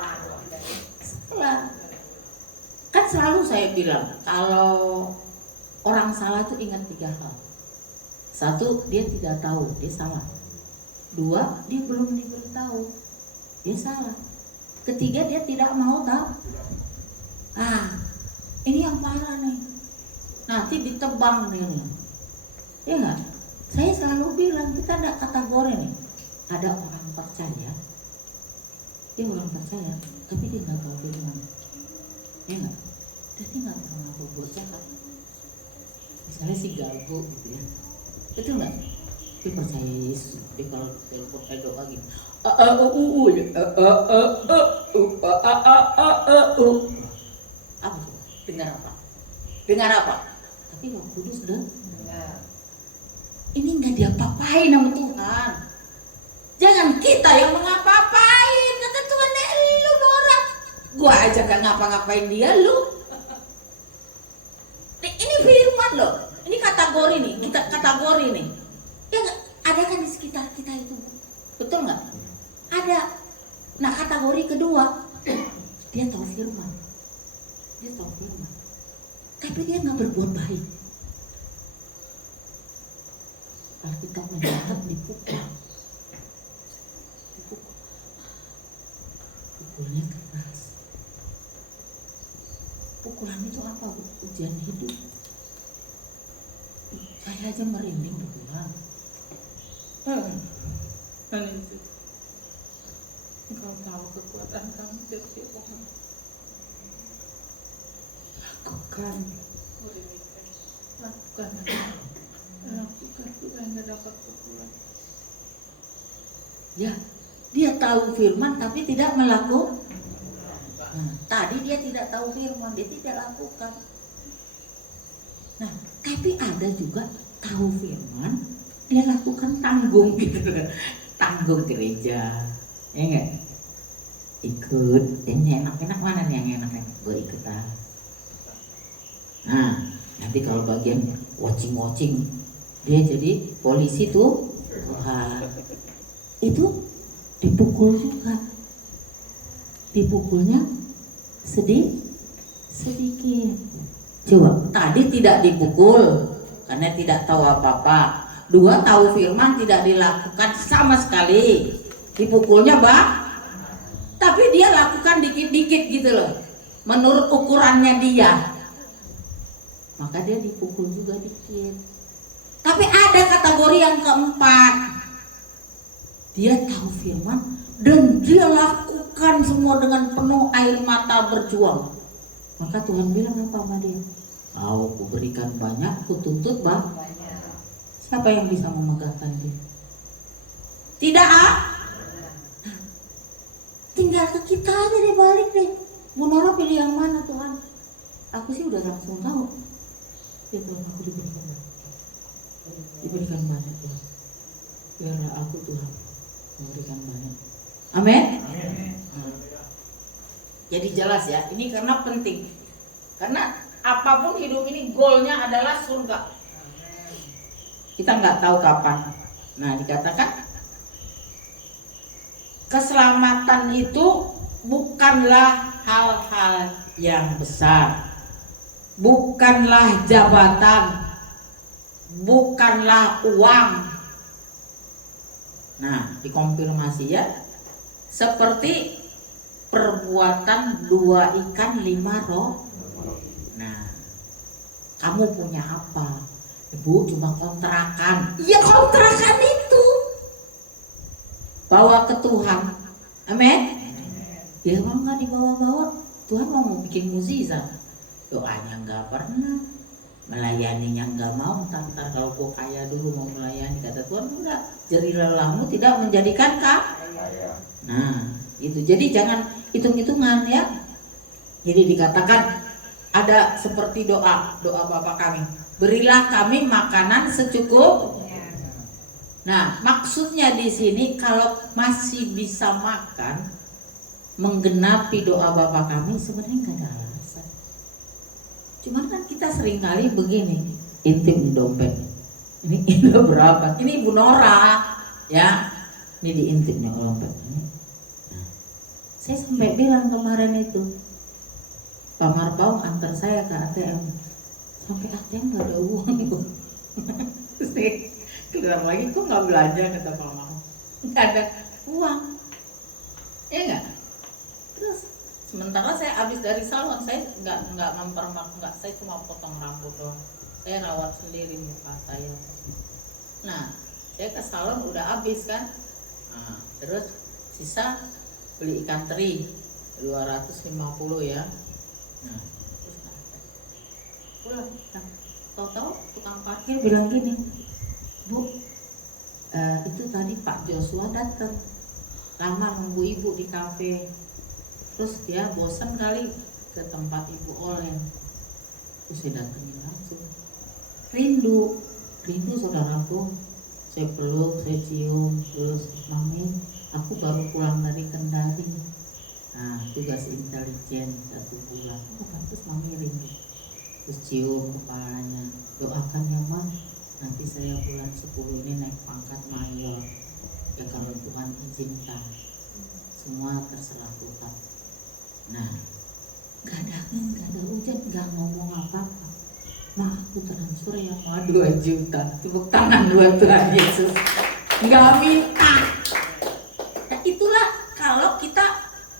Kan selalu saya bilang, kalau orang salah tuh ingat 3 hal. 1, dia tidak tahu, dia salah. 2, dia belum diberitahu, dia salah. 3, dia tidak mau tahu. Ini yang parah nih. Nanti ditebang dia nih. Ya nggak? Saya selalu bilang kita ada kategori nih. Ada orang percaya, dia orang percaya, tapi dia nggak tahu firman. Ya nggak? Dia nggak pernah berbuat jahat. Misalnya si galgo gitu ya. Betul nggak? Dia percaya Yesus. Dia kalau telepon doa gitu. Apa tuh? Dengar apa? Tapi Roh Kudus dengar. Ini nggak diapa-apain sama Tuhan. Jangan kita yang mengapa-apain. Kata Tuhan, lu norak. Gua aja gak ngapa-ngapain dia, lu. Ini firman loh. Ini kategori nih. Kita kategori nih. Ya ada kan di sekitar kita itu, betul nggak? Ada. Nah kategori kedua, dia tahu firman. Tapi dia nggak berbuat baik. Alkitab mencatat dipukul. Pukulnya keras. Pukulan itu apa? Ujian hidup. Saya aja merinding Tuhan. Engkau tahu kekuatan kamu setiap orang. Lakukan Tuhan nggak dapat pukulan. Ya, dia tahu firman tapi tidak melakukan. Tadi dia tidak tahu firman, dia tidak lakukan. Nah, tapi ada juga tahu firman, dia lakukan tanggung gitu, tanggung gereja, ya enggak? Ikut, ini enak-enak mana nih yang enak-enak? Gue ikutan. Nah, nanti kalau bagian watching, dia jadi polisi tuh, wah, itu dipukul juga. Dipukulnya sedikit. Coba, tadi tidak dipukul karena tidak tahu apa-apa. 2, tahu firman tidak dilakukan sama sekali. Dipukulnya tapi dia lakukan dikit-dikit gitu loh. Menurut ukurannya dia. Maka dia dipukul juga dikit. Tapi ada kategori yang keempat. Dia tahu firman dan dia lakukan semua dengan penuh air mata berjuang. Maka Tuhan bilang apa sama dia? Ku berikan banyak, ku tuntut banyak. Siapa yang bisa memegahkan dia? Tidak. Tinggal ke kita aja deh, balik deh. Bu Nora pilih yang mana Tuhan? Aku sih udah langsung tahu. Ya Tuhan, aku diberikan banyak Tuhan. Biarlah aku Tuhan memberikan banyak. Amin. Jadi jelas ya, ini karena penting. Karena apapun hidup ini goalnya adalah surga. Kita nggak tahu kapan. Nah, dikatakan keselamatan itu bukanlah hal-hal yang besar, bukanlah jabatan, bukanlah uang. Nah, dikonfirmasi ya, seperti perbuatan 2 ikan 5 roh. Nah, kamu punya apa? Ibu cuma kontrakan. Iya, kontrakan itu bawa ke Tuhan. Amin. Ya kalau nggak dibawa-bawa, Tuhan mau bikin mukjizat. Doanya nggak pernah, melayaninya nggak mau. Ntar kalau gua kaya dulu mau melayani, kata Tuhan enggak. Jeri lelahmu tidak menjadikan kaya. Nah, itu. Jadi jangan hitung-hitungan ya. Jadi dikatakan ada seperti doa Bapa kami. Berilah kami makanan secukup. Nah, maksudnya di sini kalau masih bisa makan, menggenapi doa Bapa kami, sebenarnya nggak ada alasan. Cuman kan kita seringkali begini, intip di dompet. Ini berapa? Ini Ibu Nora, ya. Ini diintipnya dompet. Nah, saya sampai bilang kemarin itu, Pak Marpaung antar saya ke ATM. Sampai ATM nggak ada uang. Terus keluar lagi, kok nggak belanja, kata Pak Marpaung. Nggak ada uang, ya nggak? Terus sementara saya habis dari salon, saya nggak mempermak, nggak, saya cuma potong rambut doang. Saya rawat sendiri muka saya. Nah, saya ke salon udah habis kan. Nah, terus sisa beli ikan teri 250 ya. Nah, terus pulang. Nah, tahu-tahu tukang parkir bilang gini, Bu, itu tadi Pak Joshua datang, lama nunggu Ibu di kafe. Terus dia bosan kali ke tempat Ibu Olen. Terus saya datengin langsung. Rindu saudaraku. Saya peluk, saya cium. Terus, Mami, aku baru pulang dari Kendari. Nah, tugas intelijen 1 bulan. Oh, terus Mami rindu. Terus cium kepalanya. Doakan ya, Ma, nanti saya bulan 10 ini naik pangkat mayor. Ya kalau Tuhan izinkan. Semua terserah Tuhan. Nah, gak ada angin, gak ada hujan, gak ngomong apa-apa. Ma, aku transfer ya, Ma, 2 juta. Tepuk tangan buat Tuhan Yesus. Gak minta. Nah, itulah kalau kita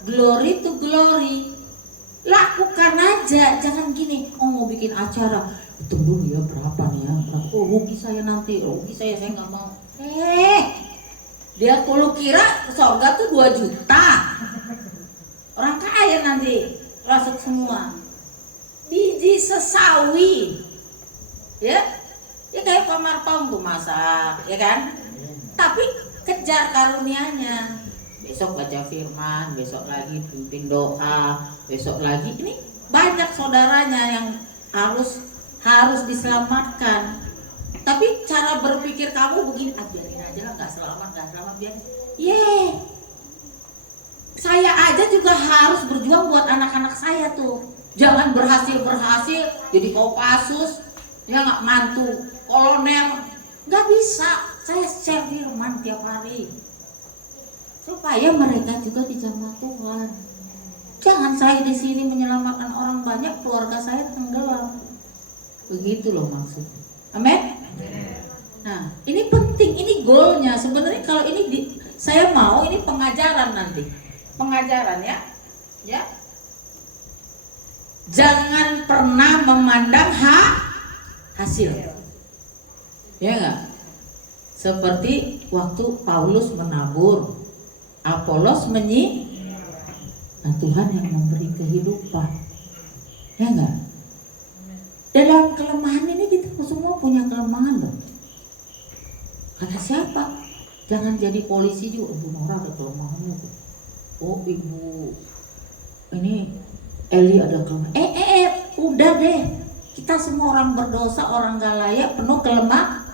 glory to glory. Lakukan aja, jangan gini, oh mau bikin acara, hitung dulu ya berapa nih ya, oh rugi saya nanti, rugi saya nggak mau. Dia kalau kira surga tuh 2 juta. Orang kaya nanti masuk semua. Biji sesawi, ya kayak Pak Marpaung tuh masak, ya kan? Tapi kejar karunianya. Besok baca firman, besok lagi pimpin doa, besok lagi ini banyak saudaranya yang harus diselamatkan. Tapi cara berpikir kamu begini, biarin aja lah, nggak selamat biarin. Saya aja juga harus berjuang buat anak-anak saya tuh. Jangan berhasil jadi Kopassus, ya nggak, mantu kolonel, nggak bisa. Saya share firman tiap hari supaya mereka juga dijamah Tuhan. Jangan saya di sini menyelamatkan orang banyak, keluarga saya tenggelam. Begitu loh maksudnya. Amin. Nah, ini penting, ini goalnya. Sebenarnya kalau ini saya mau ini pengajaran nanti. Pengajaran ya. Jangan pernah memandang hasil. Ya enggak? Seperti waktu Paulus menabur, Apolos nah Tuhan yang memberi kehidupan. Ya enggak? Dalam kelemahan ini kita semua punya kelemahan loh. Kata siapa? Jangan jadi polisi juga. Ibu Nora ada kelemahannya tuh. Oh Ibu ini Eli ada kelemahan. Udah deh. Kita semua orang berdosa, orang gak layak, penuh kelemahan.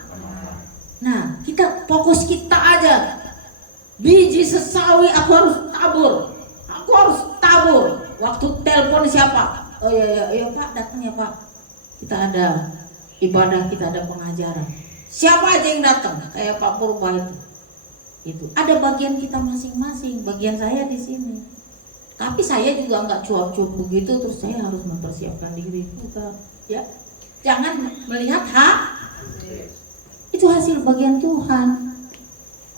Nah, kita fokus kita aja. Biji sesawi aku harus tabur. Waktu telepon siapa? Oh iya Pak, datang ya Pak. Kita ada ibadah, kita ada pengajaran. Siapa aja yang datang? Kayak Pak Purba itu. Ada bagian kita masing-masing. Bagian saya di sini. Tapi saya juga nggak cuap-cuap begitu. Terus saya harus mempersiapkan diri. Ya, jangan melihat itu hasil bagian Tuhan.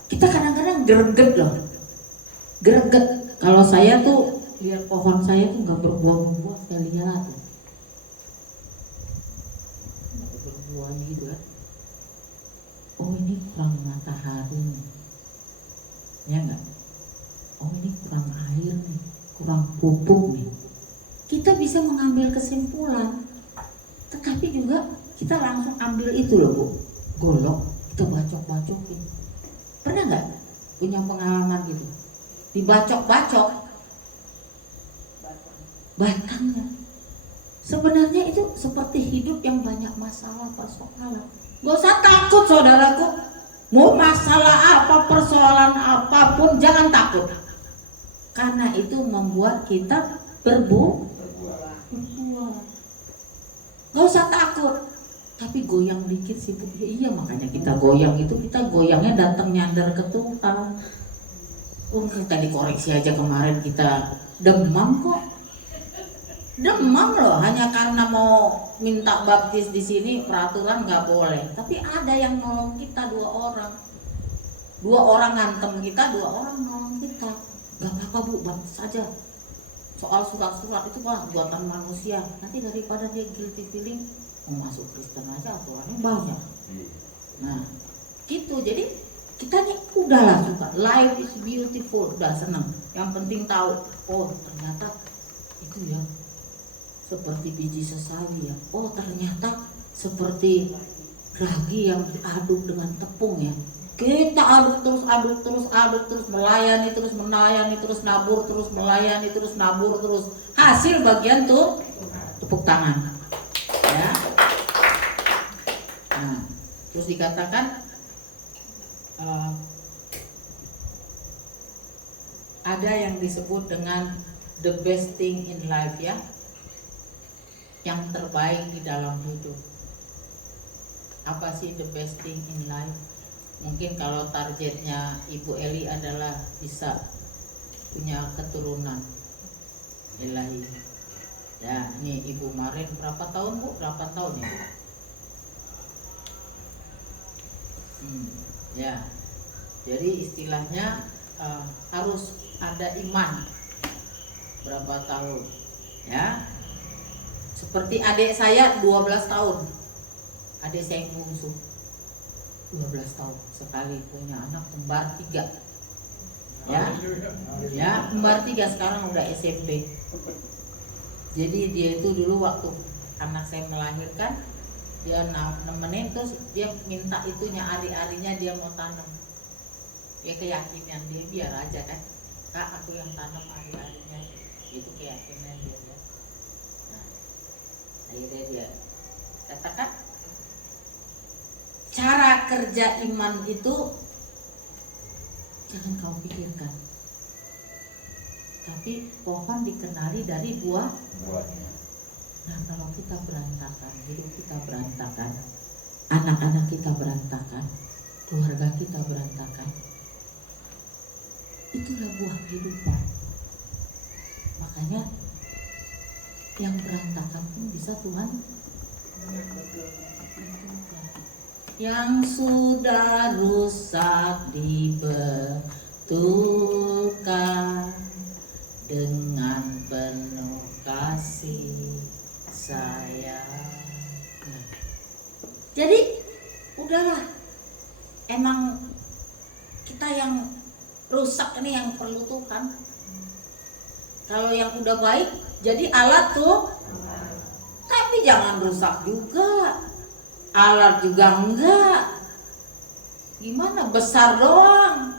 Kita kadang-kadang greget loh. Greget. Kalau saya tuh lihat pohon saya tuh nggak berbuah-buah, saya lihat nggak berbuah gitu kan. Oh ini kurang matahari nih, ya nggak? Oh ini kurang air nih, kurang pupuk nih. Kita bisa mengambil kesimpulan, tetapi juga kita langsung ambil itu loh Bu, golok, kita bacok-bacokin. Pernah nggak punya pengalaman gitu? Dibacok-bacok batangnya. Sebenarnya itu seperti hidup yang banyak masalah, persoalan. Gak usah takut saudaraku. Mau masalah apa, persoalan apapun, jangan takut. Karena itu membuat kita berbuah. Gak usah takut. Tapi goyang dikit sih Bu. Ya, iya makanya kita goyang itu, kita goyangnya datang nyandar ke Tuhan. Kita dikoreksi aja kemarin, kita demam kok. Demam loh, hanya karena mau minta baptis di sini peraturan nggak boleh. Tapi ada yang nolong kita, 2 orang. 2 orang ngantem kita, 2 orang nolong kita. Gak apa-apa Bu, baptis saja. Soal surat-surat itu Pak, buatan manusia. Nanti daripada dia guilty feeling, mau masuk Kristen aja aturannya banyak. Nah, gitu. Jadi kita nih udahlah suka. Life is beautiful, udah seneng. Yang penting tahu, oh ternyata itu ya seperti biji sesawi ya. Oh ternyata seperti ragi yang diaduk dengan tepung ya. Kita aduk terus, melayani terus, nabur terus, melayani terus, nabur terus. Hasil bagian tuh tepuk tangan. Ya. Nah, terus dikatakan ada yang disebut dengan the best thing in life ya, yang terbaik di dalam hidup. Apa sih the best thing in life? Mungkin kalau targetnya Ibu Eli adalah bisa punya keturunan ilahi. Ya, ini Ibu Marin berapa tahun Bu? 8 tahun ya? Ya, jadi istilahnya harus ada iman berapa tahun ya. Seperti adik saya 12 tahun, adik saya yang bungsu 12 tahun, sekali punya anak kembar 3 ya, kembar 3 sekarang udah SMP. Jadi dia itu dulu waktu anak saya melahirkan, dia nemenin, terus dia minta itunya, ari-arinya dia mau tanam. Ya keyakinan dia, biar aja kan, Kak aku yang tanam ari-arinya, itu keyakinan dia ya. Nah, akhirnya dia katakan cara kerja iman itu jangan kau pikirkan, tapi pohon dikenali dari buahnya. Nah kalau kita berantakan, hidup kita berantakan, anak-anak kita berantakan, keluarga kita berantakan, itulah buah kehidupan. Makanya yang berantakan pun bisa Tuhan. Yang sudah rusak dibetulkan dengan penuh kasih sayang. Jadi udahlah, emang kita yang rusak ini yang perlu Tuhan. Kalau yang udah baik jadi alat tuh, tapi jangan rusak juga. Alat juga enggak, gimana besar doang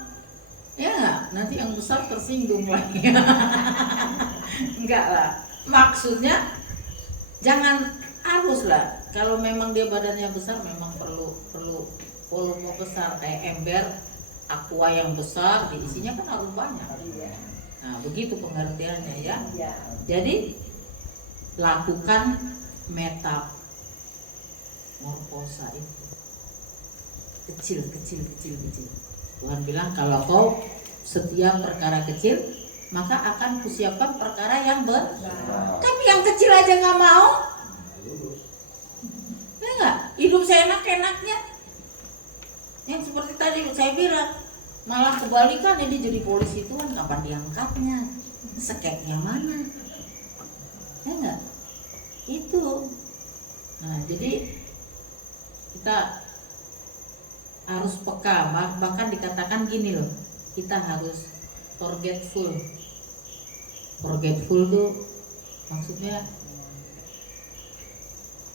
ya enggak? Nanti yang besar tersinggung lagi. Enggak lah, maksudnya jangan arus lah. Kalau memang dia badannya besar, memang perlu volume besar, kayak ember aqua yang besar, diisinya kan harus banyak. Nah begitu pengertiannya ya. Jadi lakukan metamorfosa itu kecil. Tuhan bilang kalau kau setiap perkara kecil, maka akan kusiapkan perkara yang besar. Tapi yang kecil aja nggak mau, ya nggak? Hidup saya enak-enaknya, yang seperti tadi saya bilang, malah kebalikan, jadi polisi Tuhan kapan diangkatnya? Sekeknya mana? Ya enggak? Itu. Nah, jadi kita harus peka, bahkan dikatakan gini loh, kita harus forgetful. Forgetful tuh maksudnya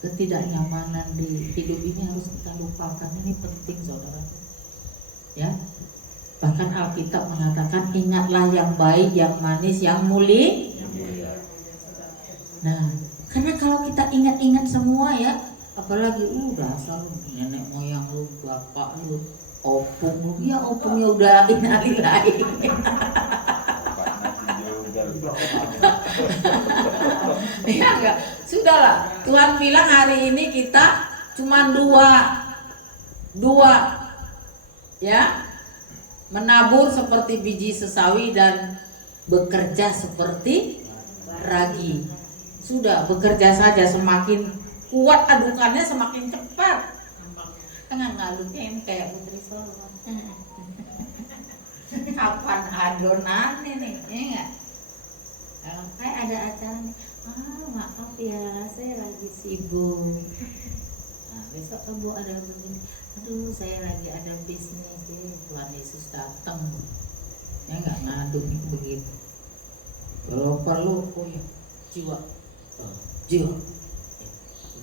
ketidaknyamanan di hidup ini harus kita lupakan. Ini penting saudara ya. Bahkan Alkitab mengatakan ingatlah yang baik, yang manis, yang mulia. Nah, karena kalau kita ingat-ingat semua ya, apalagi dasar lu, nenek moyang lu, bapak lu, opung lu, ya opungnya udah innalillahi. Ya enggak, sudahlah. Tuhan bilang hari ini kita cuma dua ya, menabur seperti biji sesawi dan bekerja seperti ragi. Sudah, bekerja saja, semakin kuat adukannya semakin cepat. Kan ngalutnya ini kayak Putri Solon. Kapan adonan ini, ya enggak? Kayak ada acara nih. Maaf ya, saya lagi sibuk. Nah, besok kamu ada begini. Aduh, saya lagi ada bisnis. Tuhan Yesus datang. Ya enggak, ngadu begitu. Kalau perlu, oh ya, jiwa.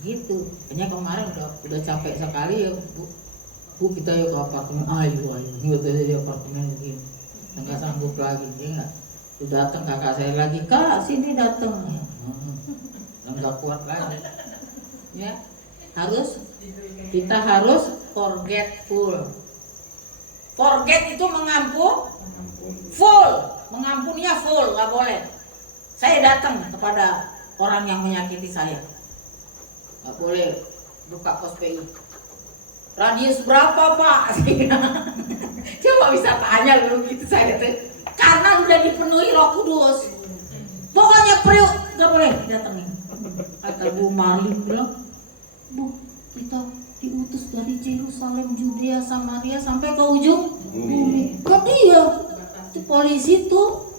Begitu. Kayaknya kemarin udah capek sekali ya, Bu kita yuk ke apartemen. Ayo. Gitu aja di apartemen begini. Enggak sanggup lagi, ya enggak? Udah datang kakak saya lagi, Kak sini datang. Enggak kuat lagi. Ya, kita harus forgetful. Forget itu mengampuninya full, nggak boleh. Saya datang kepada orang yang menyakiti saya, nggak boleh buka pos PI. Radius berapa Pak? Coba bisa tanya lu gitu saya kata. Karena udah dipenuhi Roh Kudus. Pokoknya Priuk nggak boleh datengin. Kata Bu Marlin bilang, Bu kita diutus dari Yerusalem, Judea, Samaria sampai ke ujung bumi. Kok dia? Itu polisi tuh.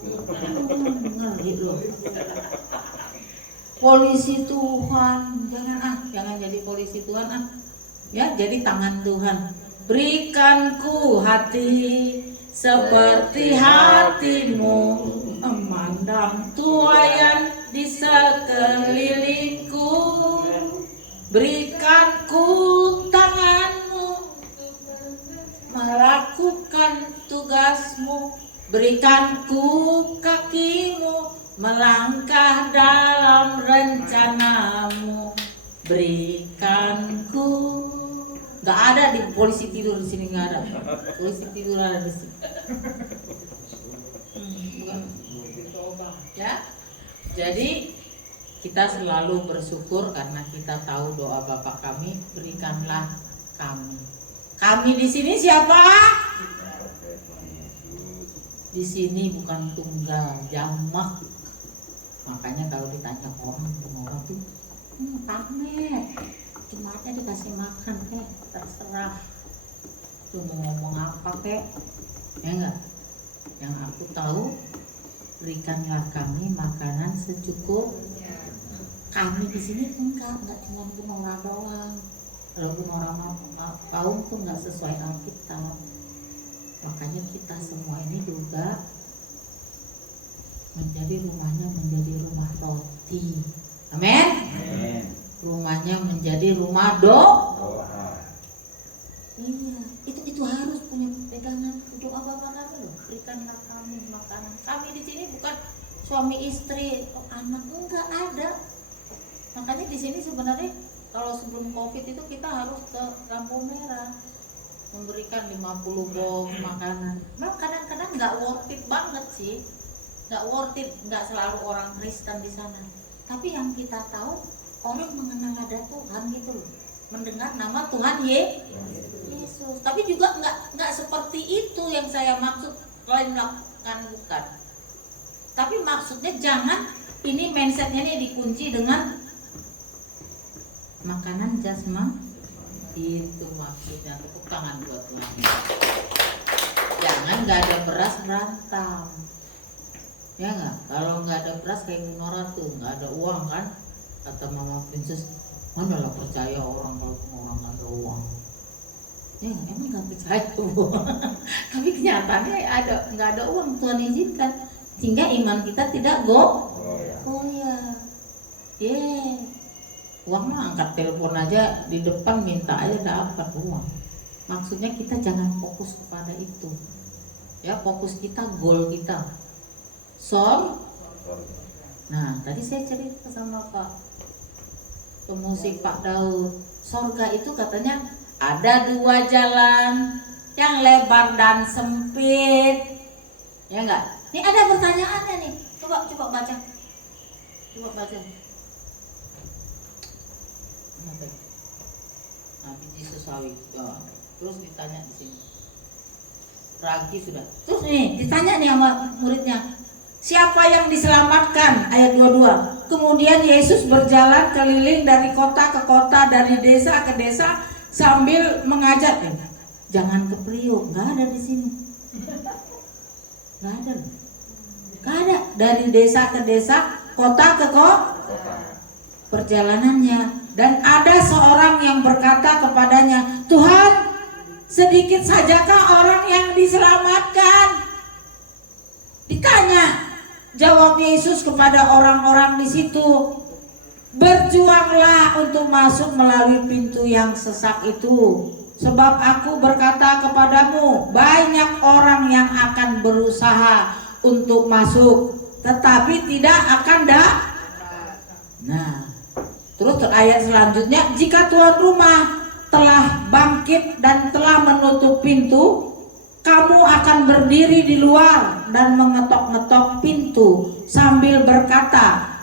Ngeri loh. Polisi Tuhan, jangan jadi polisi Tuhan Ya, jadi tangan Tuhan. Berikanku hati seperti hatimu, memandang tuayan di sekelilingku. Berikanku tanganmu, melakukan tugasmu. Berikanku kakimu, melangkah dalam rencanamu. Berikanku. Gak ada di polisi tidur di sini, nggak ada. Polisi tidur ada di sini. Ya, jadi kita selalu bersyukur karena kita tahu doa Bapa kami, berikanlah kami. Kami di sini siapa? Di sini bukan tunggal, jamak. Makanya kalau ditanya orang tuh, Tamet, jemaatnya dikasih makan terserah. Lu mau ngomong apa ya enggak? Yang aku tahu, berikanlah kami makanan secukup. Kami di sini enggak cuma Bunora doang. Kalau Bunora kaum tuh enggak sesuai Alkitab. Makanya kita semua ini juga menjadi rumah roti. Amin. Rumahnya menjadi rumah doa. Iya, itu harus punya pegangan. Doa Bapa kami loh, berikanlah kami makanan. Kami di sini bukan suami istri, anak, enggak ada. Makanya di sini sebenarnya kalau sebelum Covid itu kita harus ke lampu merah memberikan 50 box makanan. Nah, kadang-kadang nggak worth it banget sih, nggak worth it, nggak selalu orang Kristen di sana. Tapi yang kita tahu orang mengenal ada Tuhan gitu loh, mendengar nama Tuhan Yesus. Tapi juga nggak seperti itu yang saya maksud kalian melakukan, bukan. Tapi maksudnya jangan ini mindsetnya ini dikunci dengan makanan jasmani. Itu maksudnya. Tepuk tangan buat Tuhan. Jangan nggak ada beras berantam. Ya nggak, kalau nggak ada beras kayak Nora tuh nggak ada uang kan, kata Mama Princess, mana lah percaya orang kalau orang nggak ada uang. Ya emang nggak percaya Bu. Tapi kenyataannya ada, nggak ada uang, Tuhan izinkan sehingga iman kita tidak goyah. Uang mah angkat telepon aja di depan minta aja dapat uang. Maksudnya kita jangan fokus kepada itu. Ya, fokus kita goal kita. Nah, tadi saya cerita sama Pak pemusik Pak Daud. Sorga itu katanya ada 2 jalan, yang lebar dan sempit. Ya enggak? Ini ada pertanyaannya nih. Coba baca. Coba baca. Nah, biji sesawi. Terus ditanya di sini. Ragi sudah. Terus nih ditanya nih sama muridnya, siapa yang diselamatkan? Ayat 22. Kemudian Yesus berjalan keliling dari kota ke kota, dari desa ke desa sambil mengajak. Jangan ke Priok, nggak ada di sini. Nggak ada. Dari desa ke desa, kota ke kota. Perjalanannya. Dan ada seorang yang berkata kepadanya, Tuhan, sedikit sajakah orang yang diselamatkan? Ditanya, jawab Yesus kepada orang-orang di situ, berjuanglah untuk masuk melalui pintu yang sesak itu. Sebab aku berkata kepadamu, banyak orang yang akan berusaha untuk masuk, tetapi tidak akan Nah, terus ayat selanjutnya, jika tuan rumah telah bangkit dan telah menutup pintu, kamu akan berdiri di luar dan mengetok-ngetok pintu sambil berkata,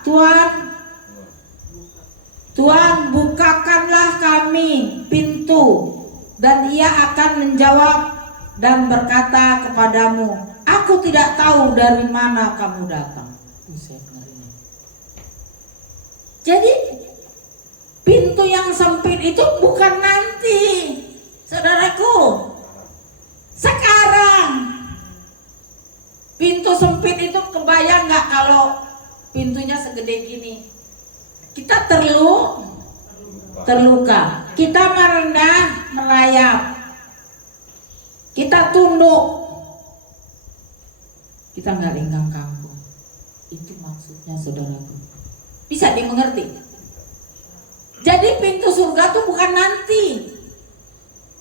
Tuan, bukakanlah kami pintu. Dan ia akan menjawab dan berkata kepadamu, aku tidak tahu dari mana kamu datang. Jadi pintu yang sempit itu bukan nanti, saudaraku, sekarang. Pintu sempit itu kebayang nggak kalau pintunya segede gini? Kita terluka, kita merendah, merayap, kita tunduk, kita nggak lenggang kangkung. Itu maksudnya, saudaraku. Bisa dimengerti? Jadi pintu surga itu bukan nanti,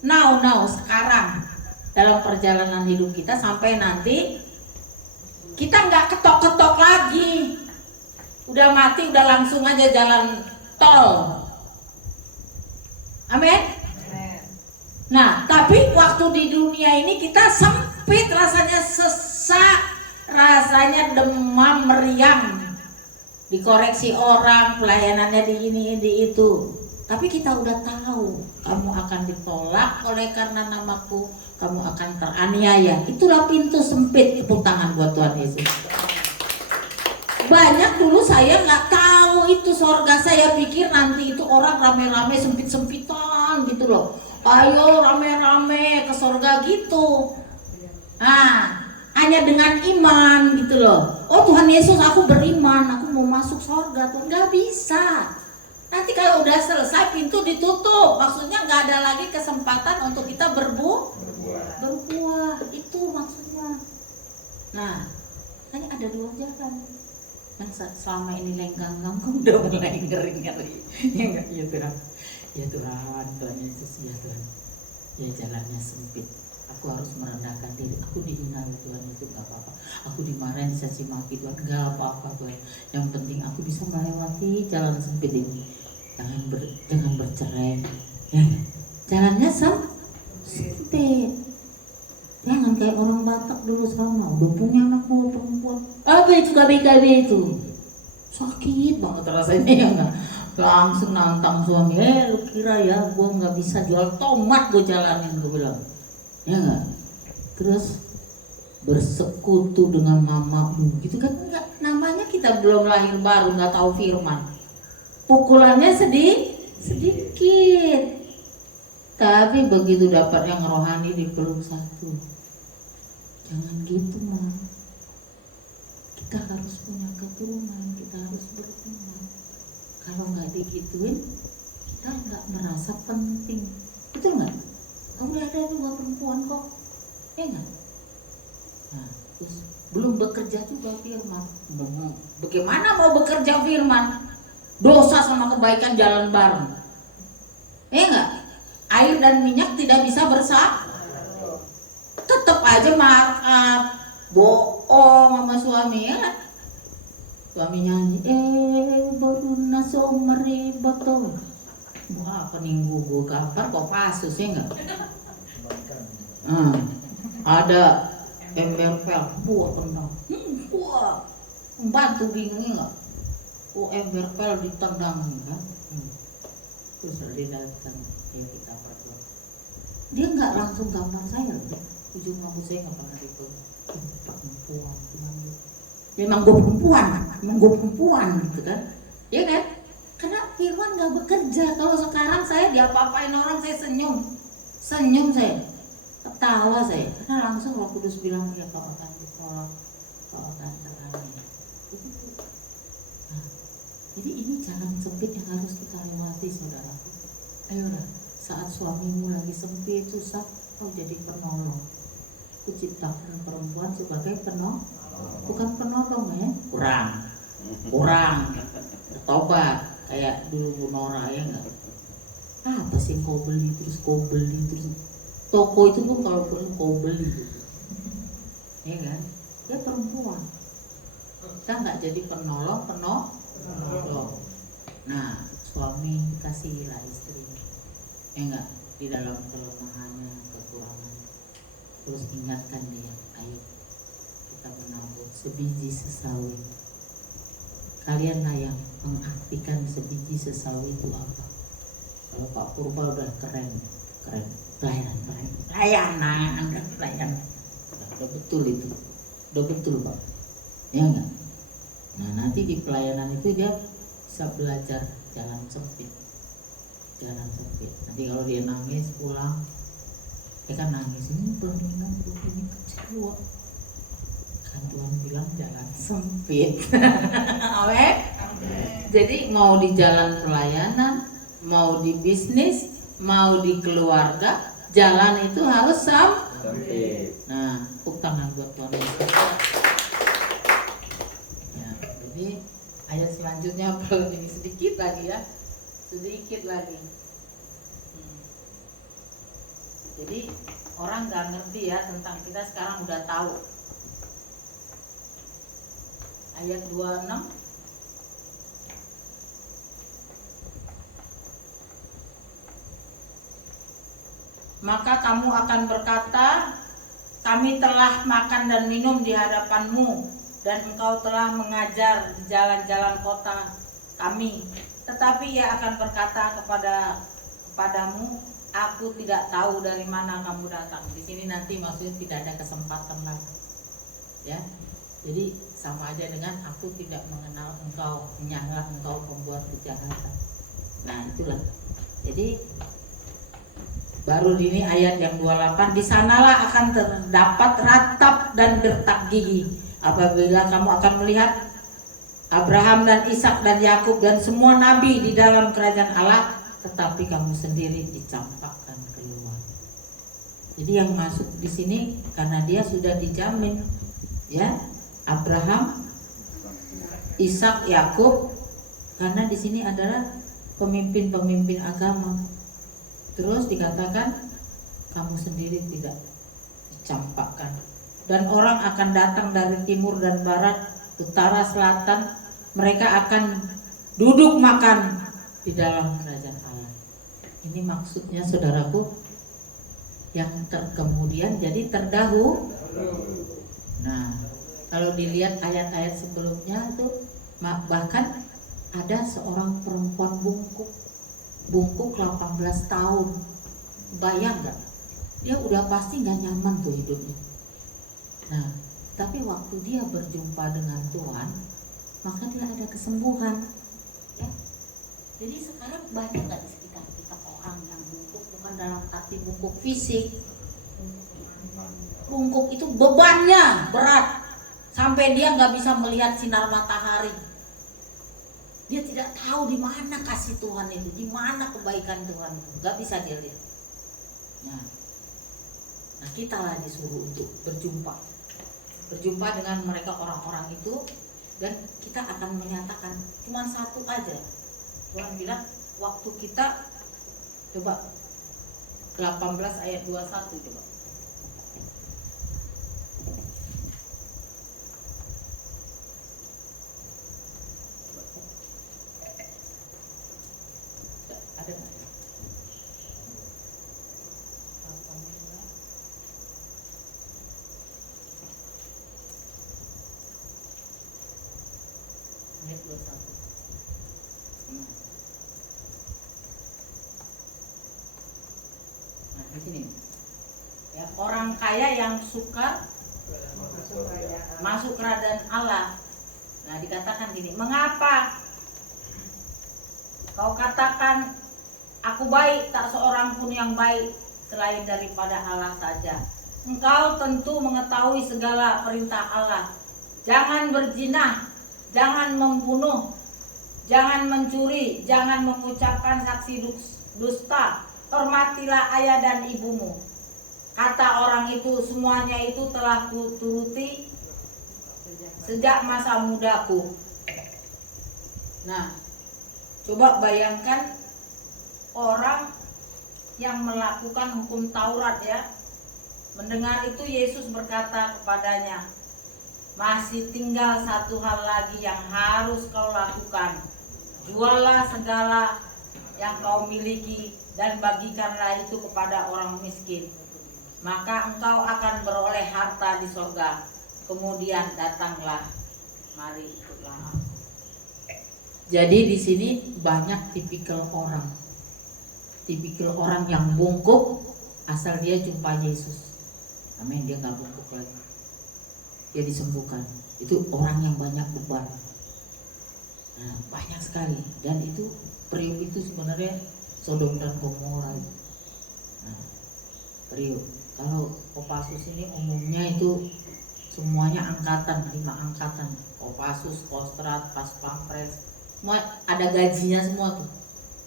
now, sekarang. Dalam perjalanan hidup kita sampai nanti kita nggak ketok-ketok lagi. Udah mati, udah langsung aja jalan tol. Amin. Nah, tapi waktu di dunia ini kita sempit, rasanya sesak, rasanya demam meriang, dikoreksi orang, pelayanannya di ini, di itu. Tapi kita udah tahu, kamu akan ditolak oleh karena namaku, kamu akan teraniaya. Itulah pintu sempit. Tepuk tangan buat Tuhan Yesus. Banyak dulu saya nggak tahu itu sorga. Saya pikir nanti itu orang rame-rame sempit-sempitan gitu loh. Ayo rame-rame ke sorga gitu. Nah, hanya dengan iman gitu loh. Oh Tuhan Yesus, aku beriman, aku mau masuk sorga. Tuh nggak bisa. Nanti kalau udah selesai pintu ditutup. Maksudnya nggak ada lagi kesempatan untuk kita berbuah. Itu maksudnya. Nah, hanya ada 2 jalan. Yang selama ini lenggang kangkung udah mulai ngeri-ngeri. Ya enggak, ya Tuhan. Ya Tuhan, Tuhan Yesus, ya Tuhan. Ya jalannya sempit. Aku harus merendahkan diri. Aku dihina Tuhan, itu gak apa-apa. Aku dimarahin, dicaci maki Tuhan, gak apa-apa Tuhan. Yang penting aku bisa melewati jalan sempit ini. Jangan bercerai. Ya. Jalannya sempit. Jangan kayak orang Batak dulu sama, udah punya anak buah perempuan. Apa itu KB itu? Sakit banget rasanya ya enggak? Langsung nantang suami, lu kira ya gua nggak bisa jual tomat gua jalanin, gua bilang. Ya enggak? Terus bersekutu dengan mamamu gitu kan, enggak, namanya kita belum lahir baru, nggak tahu firman. Pukulannya sedikit. Tapi begitu dapat yang rohani dipeluk satu. Jangan gitu, Mam. kita harus punya keturunan, kita harus berteman. Kalau nggak digituin, kita nggak merasa penting, betul nggak? Kamu lihat ada 2 perempuan kok, ya nggak? Nah, terus belum bekerja juga Firman. Bagaimana mau bekerja Firman? Dosa sama kebaikan jalan bareng, ya nggak? Air dan minyak tidak bisa bersatu. Tetap aja maaf, bohong sama suami ya. Suami nyanyi, baru naso maribato. Wah, peninggu gue kabar kok pasus ya enggak? Ada ember pel, buah tendang. Wah, bantu bingung enggak? Ember pel ditendang kan? Terus dia datang, kita berdua. Dia enggak langsung gambar saya loh. Ujung rambut saya nggak pernah perempuan, memang gue perempuan gitu kan, ya kan? Karena Firman nggak bekerja. Kalau sekarang saya diapa-apain orang saya senyum saya, ketawa saya, karena langsung Roh Kudus bilang ya kau akan ditolong, kau akan terangin. Nah, jadi ini jalan sempit yang harus kita lewati, saudara. Ayolah, saat suamimu lagi sempit susah, kau jadi penolong. Kuciptakan perempuan sebagai penolong, bukan penolong ya, kurang bertobat kayak dulu Bu Nora ya enggak? Apa sih kau beli terus toko itu pun kalau perlu kau beli gitu, ya kan? Dia perempuan, kita nggak jadi penolong. Nah, suami kasihilah istrinya, ya enggak? Di dalam kelemahannya, kekurangannya. Terus ingatkan dia, ayo kita menabur sebiji sesawi. Kalianlah yang mengartikan sebiji sesawi itu apa. Kalau Pak Purba udah keren, pelayanan. Udah betul itu, udah betul Pak, ya enggak? Nah nanti di pelayanan itu dia bisa belajar jalan sempit. Nanti kalau dia nangis pulang, dia kan nangis, ini berminat ini kecewa kan, Tuhan bilang jalan sempit. Amin. Jadi mau di jalan pelayanan, mau di bisnis, mau di keluarga, jalan itu harus sempit. Nah, tepuk tangan buat Tuhan Yesus. Ya, jadi ayat selanjutnya lebih sedikit lagi. Jadi orang nggak ngerti ya tentang kita, sekarang udah tahu. Ayat 26. Maka kamu akan berkata, kami telah makan dan minum di hadapanmu, dan engkau telah mengajar di jalan-jalan kota kami. Tetapi ia akan berkata kepadamu, aku tidak tahu dari mana kamu datang. Di sini nanti maksudnya tidak ada kesempatan lagi, ya. Jadi sama aja dengan aku tidak mengenal engkau, menyangka engkau pembuat kejahatan. Nah itulah. Jadi baru ini ayat yang 28, di sanalah akan terdapat ratap dan gertak gigi apabila kamu akan melihat Abraham dan Ishak dan Yakub dan semua nabi di dalam kerajaan Allah, tetapi kamu sendiri dicampakkan keluar. Jadi yang masuk di sini karena dia sudah dijamin, ya, Abraham, Ishak, Yakub, karena di sini adalah pemimpin-pemimpin agama. Terus dikatakan kamu sendiri tidak dicampakkan. Dan orang akan datang dari timur dan barat, utara, selatan, mereka akan duduk makan di dalam kerajaan Allah. Ini maksudnya saudaraku, yang kemudian jadi terdahulu. Nah, kalau dilihat ayat-ayat sebelumnya itu bahkan ada seorang perempuan bungkuk 18 tahun. Bayang gak? Dia udah pasti gak nyaman tuh hidupnya. Nah, tapi waktu dia berjumpa dengan Tuhan, maka dia ada kesembuhan, ya. Jadi sekarang banyak gak di sekitar kita orang yang bungkuk, bukan dalam arti bungkuk fisik. Bungkuk itu bebannya berat, sampai dia nggak bisa melihat sinar matahari. Dia tidak tahu di mana kasih Tuhan itu, di mana kebaikan Tuhan itu, nggak bisa dia lihat. Nah kita lah disuruh untuk berjumpa dengan mereka orang-orang itu, dan kita akan menyatakan cuma satu aja. Tuhan bilang waktu kita, coba 18 ayat 21 coba. Ada nggak? 18. Ayat 21. Nah, di sini. Ya, orang kaya yang suka masuk kerajaan Allah. Nah, dikatakan gini, mengapa kau katakan aku baik, tak seorang pun yang baik selain daripada Allah saja. Engkau tentu mengetahui segala perintah Allah. Jangan berzina, jangan membunuh, jangan mencuri, jangan mengucapkan saksi dusta, hormatilah ayah dan ibumu. Kata orang itu, semuanya itu telah kuturuti sejak masa mudaku. Nah, coba bayangkan orang yang melakukan hukum Taurat ya. Mendengar itu Yesus berkata kepadanya, masih tinggal satu hal lagi yang harus kau lakukan. Jualah segala yang kau miliki dan bagikanlah itu kepada orang miskin. Maka engkau akan beroleh harta di sorga. Kemudian datanglah, mari ikutlah aku. Jadi di sini banyak tipikal orang yang bungkuk asal dia jumpa Yesus. Amin, dia nggak bungkuk lagi, dia disembuhkan. Itu orang yang banyak beban. Nah, banyak sekali, dan itu periuk itu sebenarnya Sodom dan Gomora. Nah, periuk. Kalau Kopassus ini umumnya itu semuanya angkatan, 5 angkatan. Kopassus, Kostrat, Paspampres, semua ada gajinya semua tuh.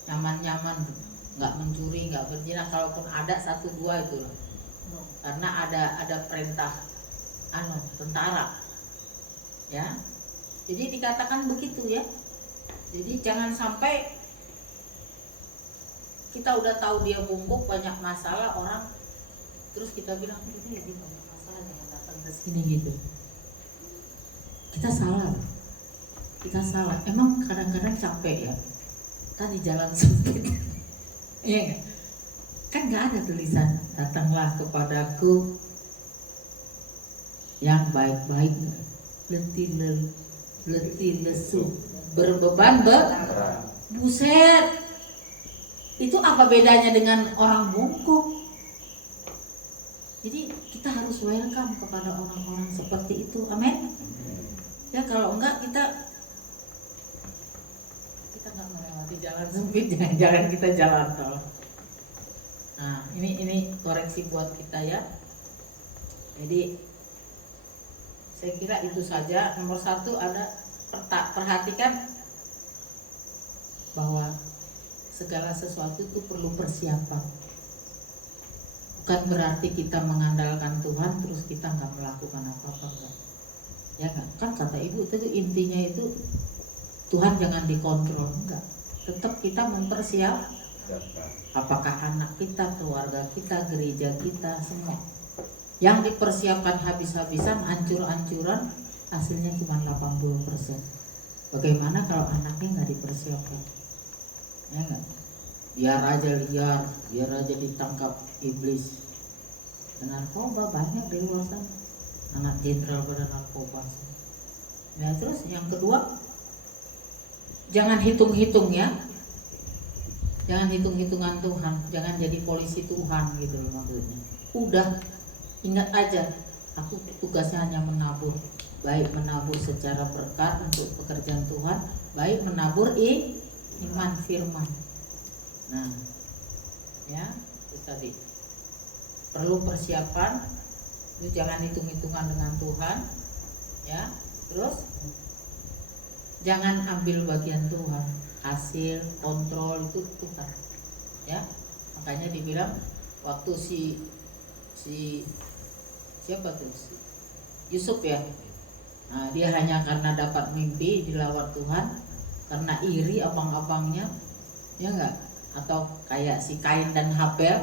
Nyaman-nyaman tuh. Nggak mencuri, nggak berzina, kalaupun ada 1-2 itu loh. Karena ada perintah tentara. Ya. Jadi dikatakan begitu ya. Jadi jangan sampai kita udah tahu dia bungkuk banyak masalah orang, terus kita bilang ini banyak masalah jangan datang ke sini gitu. Kita salah. Emang kadang-kadang capek ya. Kan di jalan sempit. Iya nggak? Kan nggak ada tulisan datanglah kepadaku yang baik-baik, letih lesu, berbeban buset. Itu apa bedanya dengan orang bungkuk? Jadi kita harus welcome kepada orang-orang seperti itu. Amin. Ya kalau enggak kita nggak melewati jalan sempit, jangan kita jalan tol. Nah ini koreksi buat kita ya. Jadi saya kira itu saja. Nomor 1 ada perhatikan bahwa segala sesuatu itu perlu persiapan. Bukan berarti kita mengandalkan Tuhan terus kita nggak melakukan apa-apa, enggak. Ya kan kata ibu itu intinya itu Tuhan jangan dikontrol, enggak. Tetap kita mempersiapkan. Apakah anak kita, keluarga kita, gereja kita, semua. Yang dipersiapkan habis-habisan, ancur-ancuran, hasilnya cuma 80%. Bagaimana kalau anaknya nggak dipersiapkan? Ya enggak? Biar aja liar, biar aja ditangkap iblis. Dan narkoba banyak di luar sana. Anak jenderal pada narkoba. Nah terus yang kedua, jangan hitung-hitung ya. Jangan hitung-hitungan Tuhan, jangan jadi polisi Tuhan gitu loh maksudnya. Udah ingat aja, aku tugasnya hanya menabur. Baik menabur secara berkat untuk pekerjaan Tuhan, baik menabur iman firman. Nah, ya itu tadi. Perlu persiapan, itu jangan hitung-hitungan dengan Tuhan. ya. Terus jangan ambil bagian Tuhan, hasil kontrol itu Tuhan, ya. Makanya dibilang waktu si siapa tuh, si Yusuf ya, nah, dia hanya karena dapat mimpi dilawan Tuhan, karena iri abang-abangnya, ya enggak, atau kayak si Kain dan Habel,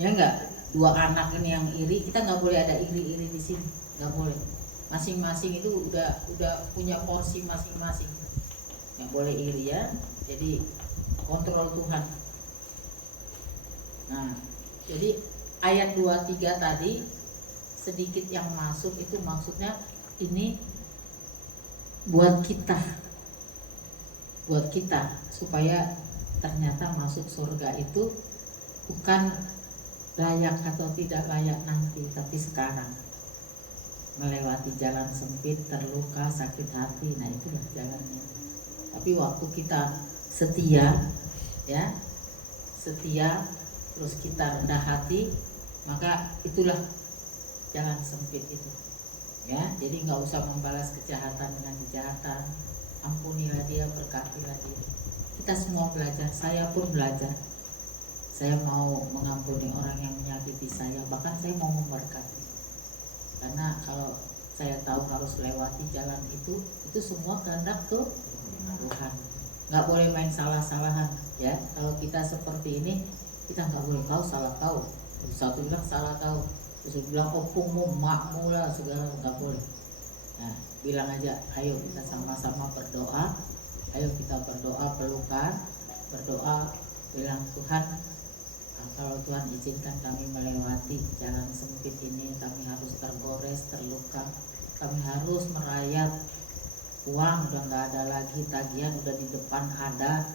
ya enggak, dua anak ini yang iri. Kita nggak boleh ada iri-iri di sini, nggak boleh. Masing-masing itu udah punya porsi masing-masing, nggak boleh iri ya. Jadi kontrol Tuhan. Nah, jadi ayat 23 tadi sedikit yang masuk itu maksudnya ini buat kita supaya ternyata masuk surga itu bukan layak atau tidak layak nanti, tapi sekarang. Melewati jalan sempit, terluka, sakit hati, nah itulah jalannya. Tapi waktu kita setia, ya, setia, terus kita rendah hati, maka itulah jalan sempit itu, ya. Jadi nggak usah membalas kejahatan dengan kejahatan, ampunilah dia, berkatilah dia. Kita semua belajar, saya pun belajar. Saya mau mengampuni orang yang menyakiti saya, bahkan saya mau memberkati. Karena kalau saya tahu harus lewati jalan itu semua kehendak tuh Tuhan. Nggak boleh main salah-salahan, ya. Kalau kita seperti ini, kita nggak boleh tahu salah tahu. Satu bilang salah tahu, terus bilang opungmu, makmu lah, segala, nggak boleh. Nah, bilang aja, ayo kita sama-sama berdoa, ayo kita berdoa, pelukan, berdoa, bilang Tuhan, kalau Tuhan izinkan kami melewati jalan sempit ini, kami harus tergores, terluka, kami harus merayap, uang udah nggak ada lagi, tagihan udah di depan ada,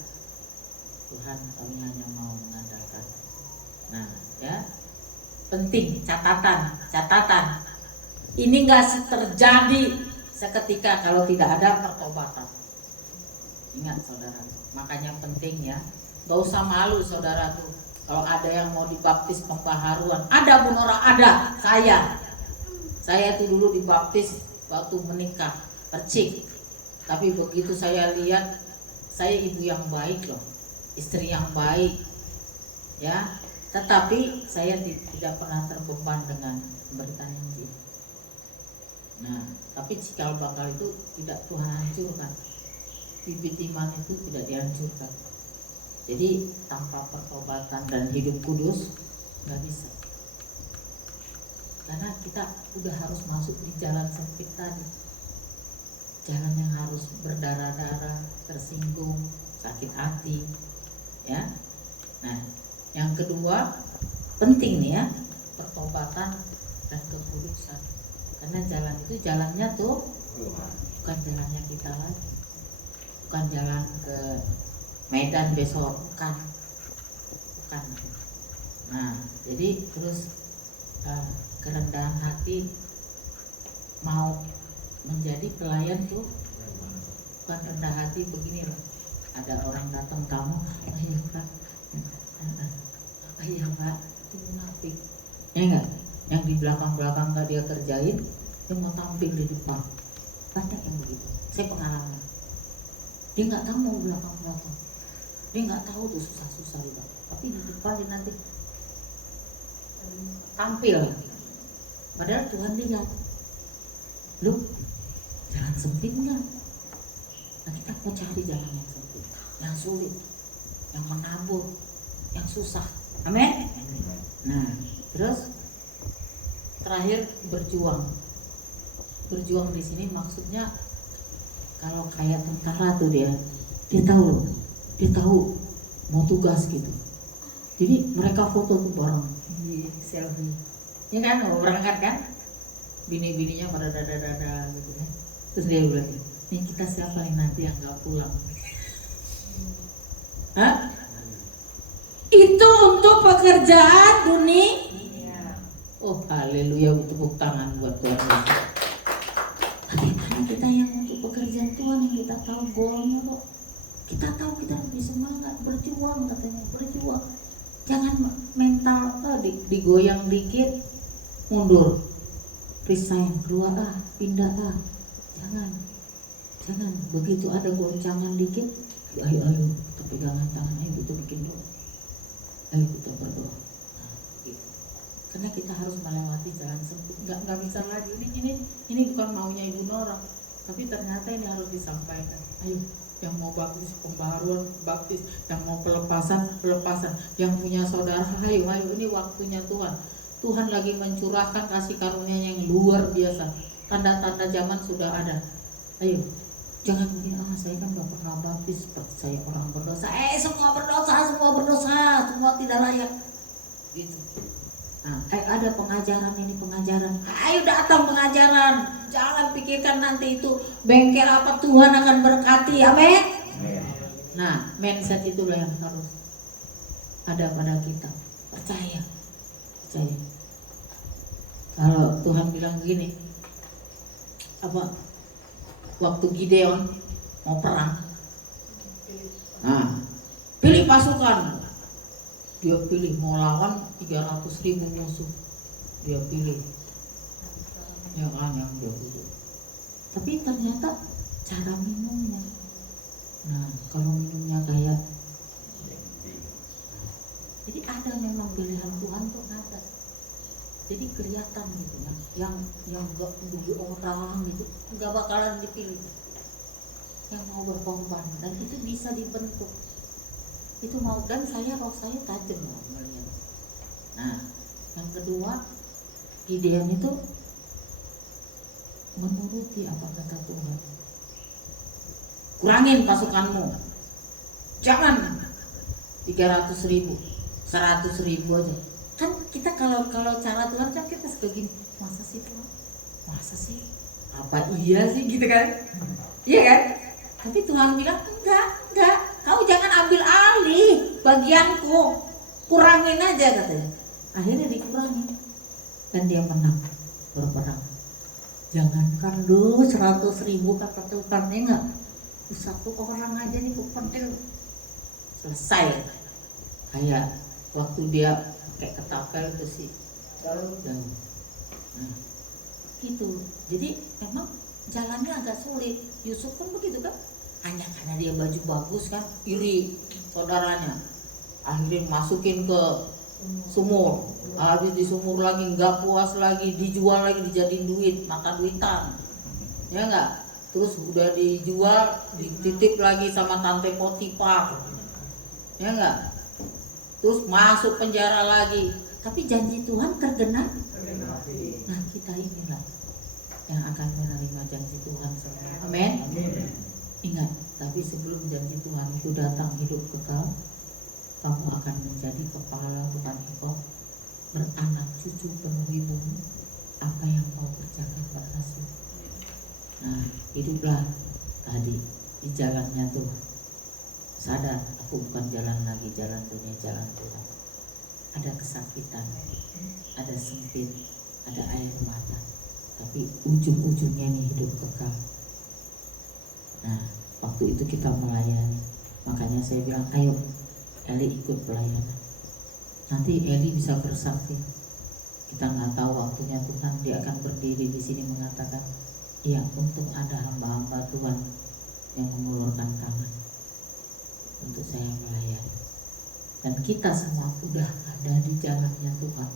Tuhan kami hanya mau mengandalkan. Nah, ya, penting catatan, ini nggak terjadi seketika kalau tidak ada pertobatan. Ingat saudara, makanya penting ya, nggak usah malu saudara tuh. Kalau ada yang mau dibaptis pembaharuan, ada Bu Nora, ada. Saya tuh dulu dibaptis waktu menikah, percik. Tapi begitu saya lihat, saya ibu yang baik loh, istri yang baik, ya. Tetapi saya tidak pernah terbeban dengan pemberitaan Injil. Nah, tapi cikal bakal itu tidak Tuhan hancurkan. Bibit iman itu tidak dihancurkan. Jadi tanpa pertobatan dan hidup kudus nggak bisa. Karena kita udah harus masuk di jalan sempit tadi. Jalan yang harus berdarah-darah, tersinggung, sakit hati, ya. Nah, yang kedua penting nih ya, pertobatan dan kekudusan. Karena jalan itu jalannya tuh bukan jalannya kita lagi, bukan jalan ke Medan besok, bukan. Nah, jadi terus kerendahan hati, mau menjadi pelayan tuh bukan rendah hati begini loh. Ada orang datang tamu, iya Pak, iya Pak, itu munafik, ya enggak? Yang di belakang nggak dia kerjain, dia mau tampil di depan. Banyak yang begitu, saya pengalaman. Dia nggak tahu mau belakang. Dia nggak tahu tuh susah-susah juga, tapi di depan dia nanti tampil. Padahal Tuhan lihat, lu jalan sempit nggak? Nah, kita mau cari jalan yang sempit, yang sulit, yang menabur, yang susah. Amin. Nah, terus terakhir berjuang. Berjuang di sini maksudnya kalau kayak tentara tuh dia tahu mau tugas gitu. Jadi mereka foto tuh bareng di selfie, ya kan, mau berangkat kan, bini-bininya pada dada gitu kan. Terus dia bilang, ini kita siapa yang nanti yang nggak pulang? Hah? Itu untuk pekerjaan dunia. Oh haleluya, tepuk tangan buat Tuhan Yesus. Bagaimana kita yang untuk pekerjaan Tuhan yang kita tahu goalnya kok? Kita tahu kita lebih semangat, berjuang katanya, berjuang. Jangan mental digoyang dikit, mundur, resign, keluar pindah jangan begitu ada goncangan dikit, ayo kita pegangan tangan, ayo kita bikin doa, ayo kita berdoa. Nah, gitu. Karena kita harus melewati jalan sempit, nggak bisa lagi. Ini bukan maunya Ibu Nora, tapi ternyata ini harus disampaikan. Ayo, yang mau baptis pembaharuan baptis, yang mau pelepasan, yang punya saudara, ayo, ini waktunya Tuhan. Tuhan lagi mencurahkan kasih karunia yang luar biasa. Tanda-tanda zaman sudah ada. Ayo, jangan begini, saya kan gak pernah baptis, seperti saya orang berdosa. Semua berdosa, semua tidak layak. Gitu. Nah, ada pengajaran ini, ayo datang pengajaran. Jangan pikirkan nanti itu bengkel apa, Tuhan akan berkati. Amin. Nah, mindset itulah yang harus ada pada kita. Percaya. Kalau Tuhan bilang gini, waktu Gideon mau perang, nah, pilih pasukan. Dia pilih mau lawan 300.000 musuh, dia pilih yang dia pilih. Tapi ternyata cara minumnya, nah kalau minumnya kayak, jadi ada memang pilihan Tuhan tuh ada. Jadi kelihatan gitu ya, yang gak peduli orang gitu nggak bakalan dipilih, yang mau berkorban, dan itu bisa dibentuk. Itu mau, dan roh saya tajam loh melihat. Nah, yang kedua, Gideon itu menuruti apa kata Tuhan. Kurangin pasukanmu, jangan 300.000, 100.000 aja. Kan kita kalau cara Tuhan kan kita suka gini, masa sih Tuhan? Masa sih? Apa iya sih gitu kan? Iya kan? Tapi Tuhan bilang enggak, kau jangan ambil alih bagianku, kurangin aja katanya. Akhirnya dikurangin dan dia menang berperang. Jangankan lu 100.000 kata Tuhan, enggak, satu orang aja nih kupentil selesai. Kayak waktu dia kayak ketapel itu sih jauh. Nah, gitu. Jadi memang jalannya agak sulit. Yusuf pun begitu kan, hanya karena dia baju bagus kan, iri saudaranya, akhirnya masukin ke sumur. Habis di sumur lagi nggak puas lagi, dijual lagi, dijadiin duit, mata duitan, ya nggak. Terus udah dijual, dititip lagi sama tante Potifar, ya nggak. Terus masuk penjara lagi, tapi janji Tuhan tergenap. Nah, kita inilah yang akan menerima janji Tuhan semua. Amin. Ingat, tapi sebelum janji Tuhan itu datang hidup kekal, kamu akan menjadi kepala bukan ekor, beranak cucu penuhi bumi. Apa yang kau kerjakan berhasil. Nah, hiduplah tadi di jalannya Tuhan. Sadar, aku bukan jalan lagi jalan dunia, jalan Tuhan. Ada kesakitan, ada sempit, ada air mata, tapi ujung-ujungnya nih hidup kekal. Nah, waktu itu kita melayani. Makanya saya bilang, ayo Eli ikut pelayanan. Nanti Eli bisa bersaksi. Kita nggak tahu waktunya Tuhan, dia akan berdiri di sini mengatakan, iya, untung ada hamba-hamba Tuhan yang mengulurkan tangan untuk saya melayani. Dan kita semua udah ada di jalannya Tuhan.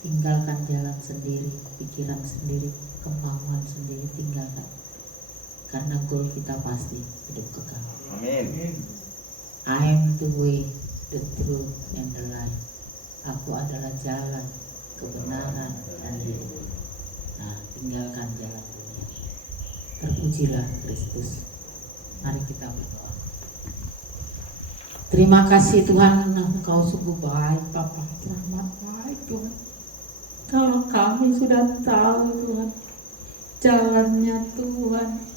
Tinggalkan jalan sendiri, pikiran sendiri, kemauan sendiri, tinggalkan. Karena goal kita pasti hidup kekal. Amin. I am the way, the truth, and the life. Aku adalah jalan, kebenaran, dan hidup. Nah, tinggalkan jalan dunia. Terpujilah Kristus. Mari kita berdoa. Terima kasih Tuhan, Engkau sungguh baik Bapa, teramat baik Tuhan. Kalau kami sudah tahu Tuhan, jalannya Tuhan,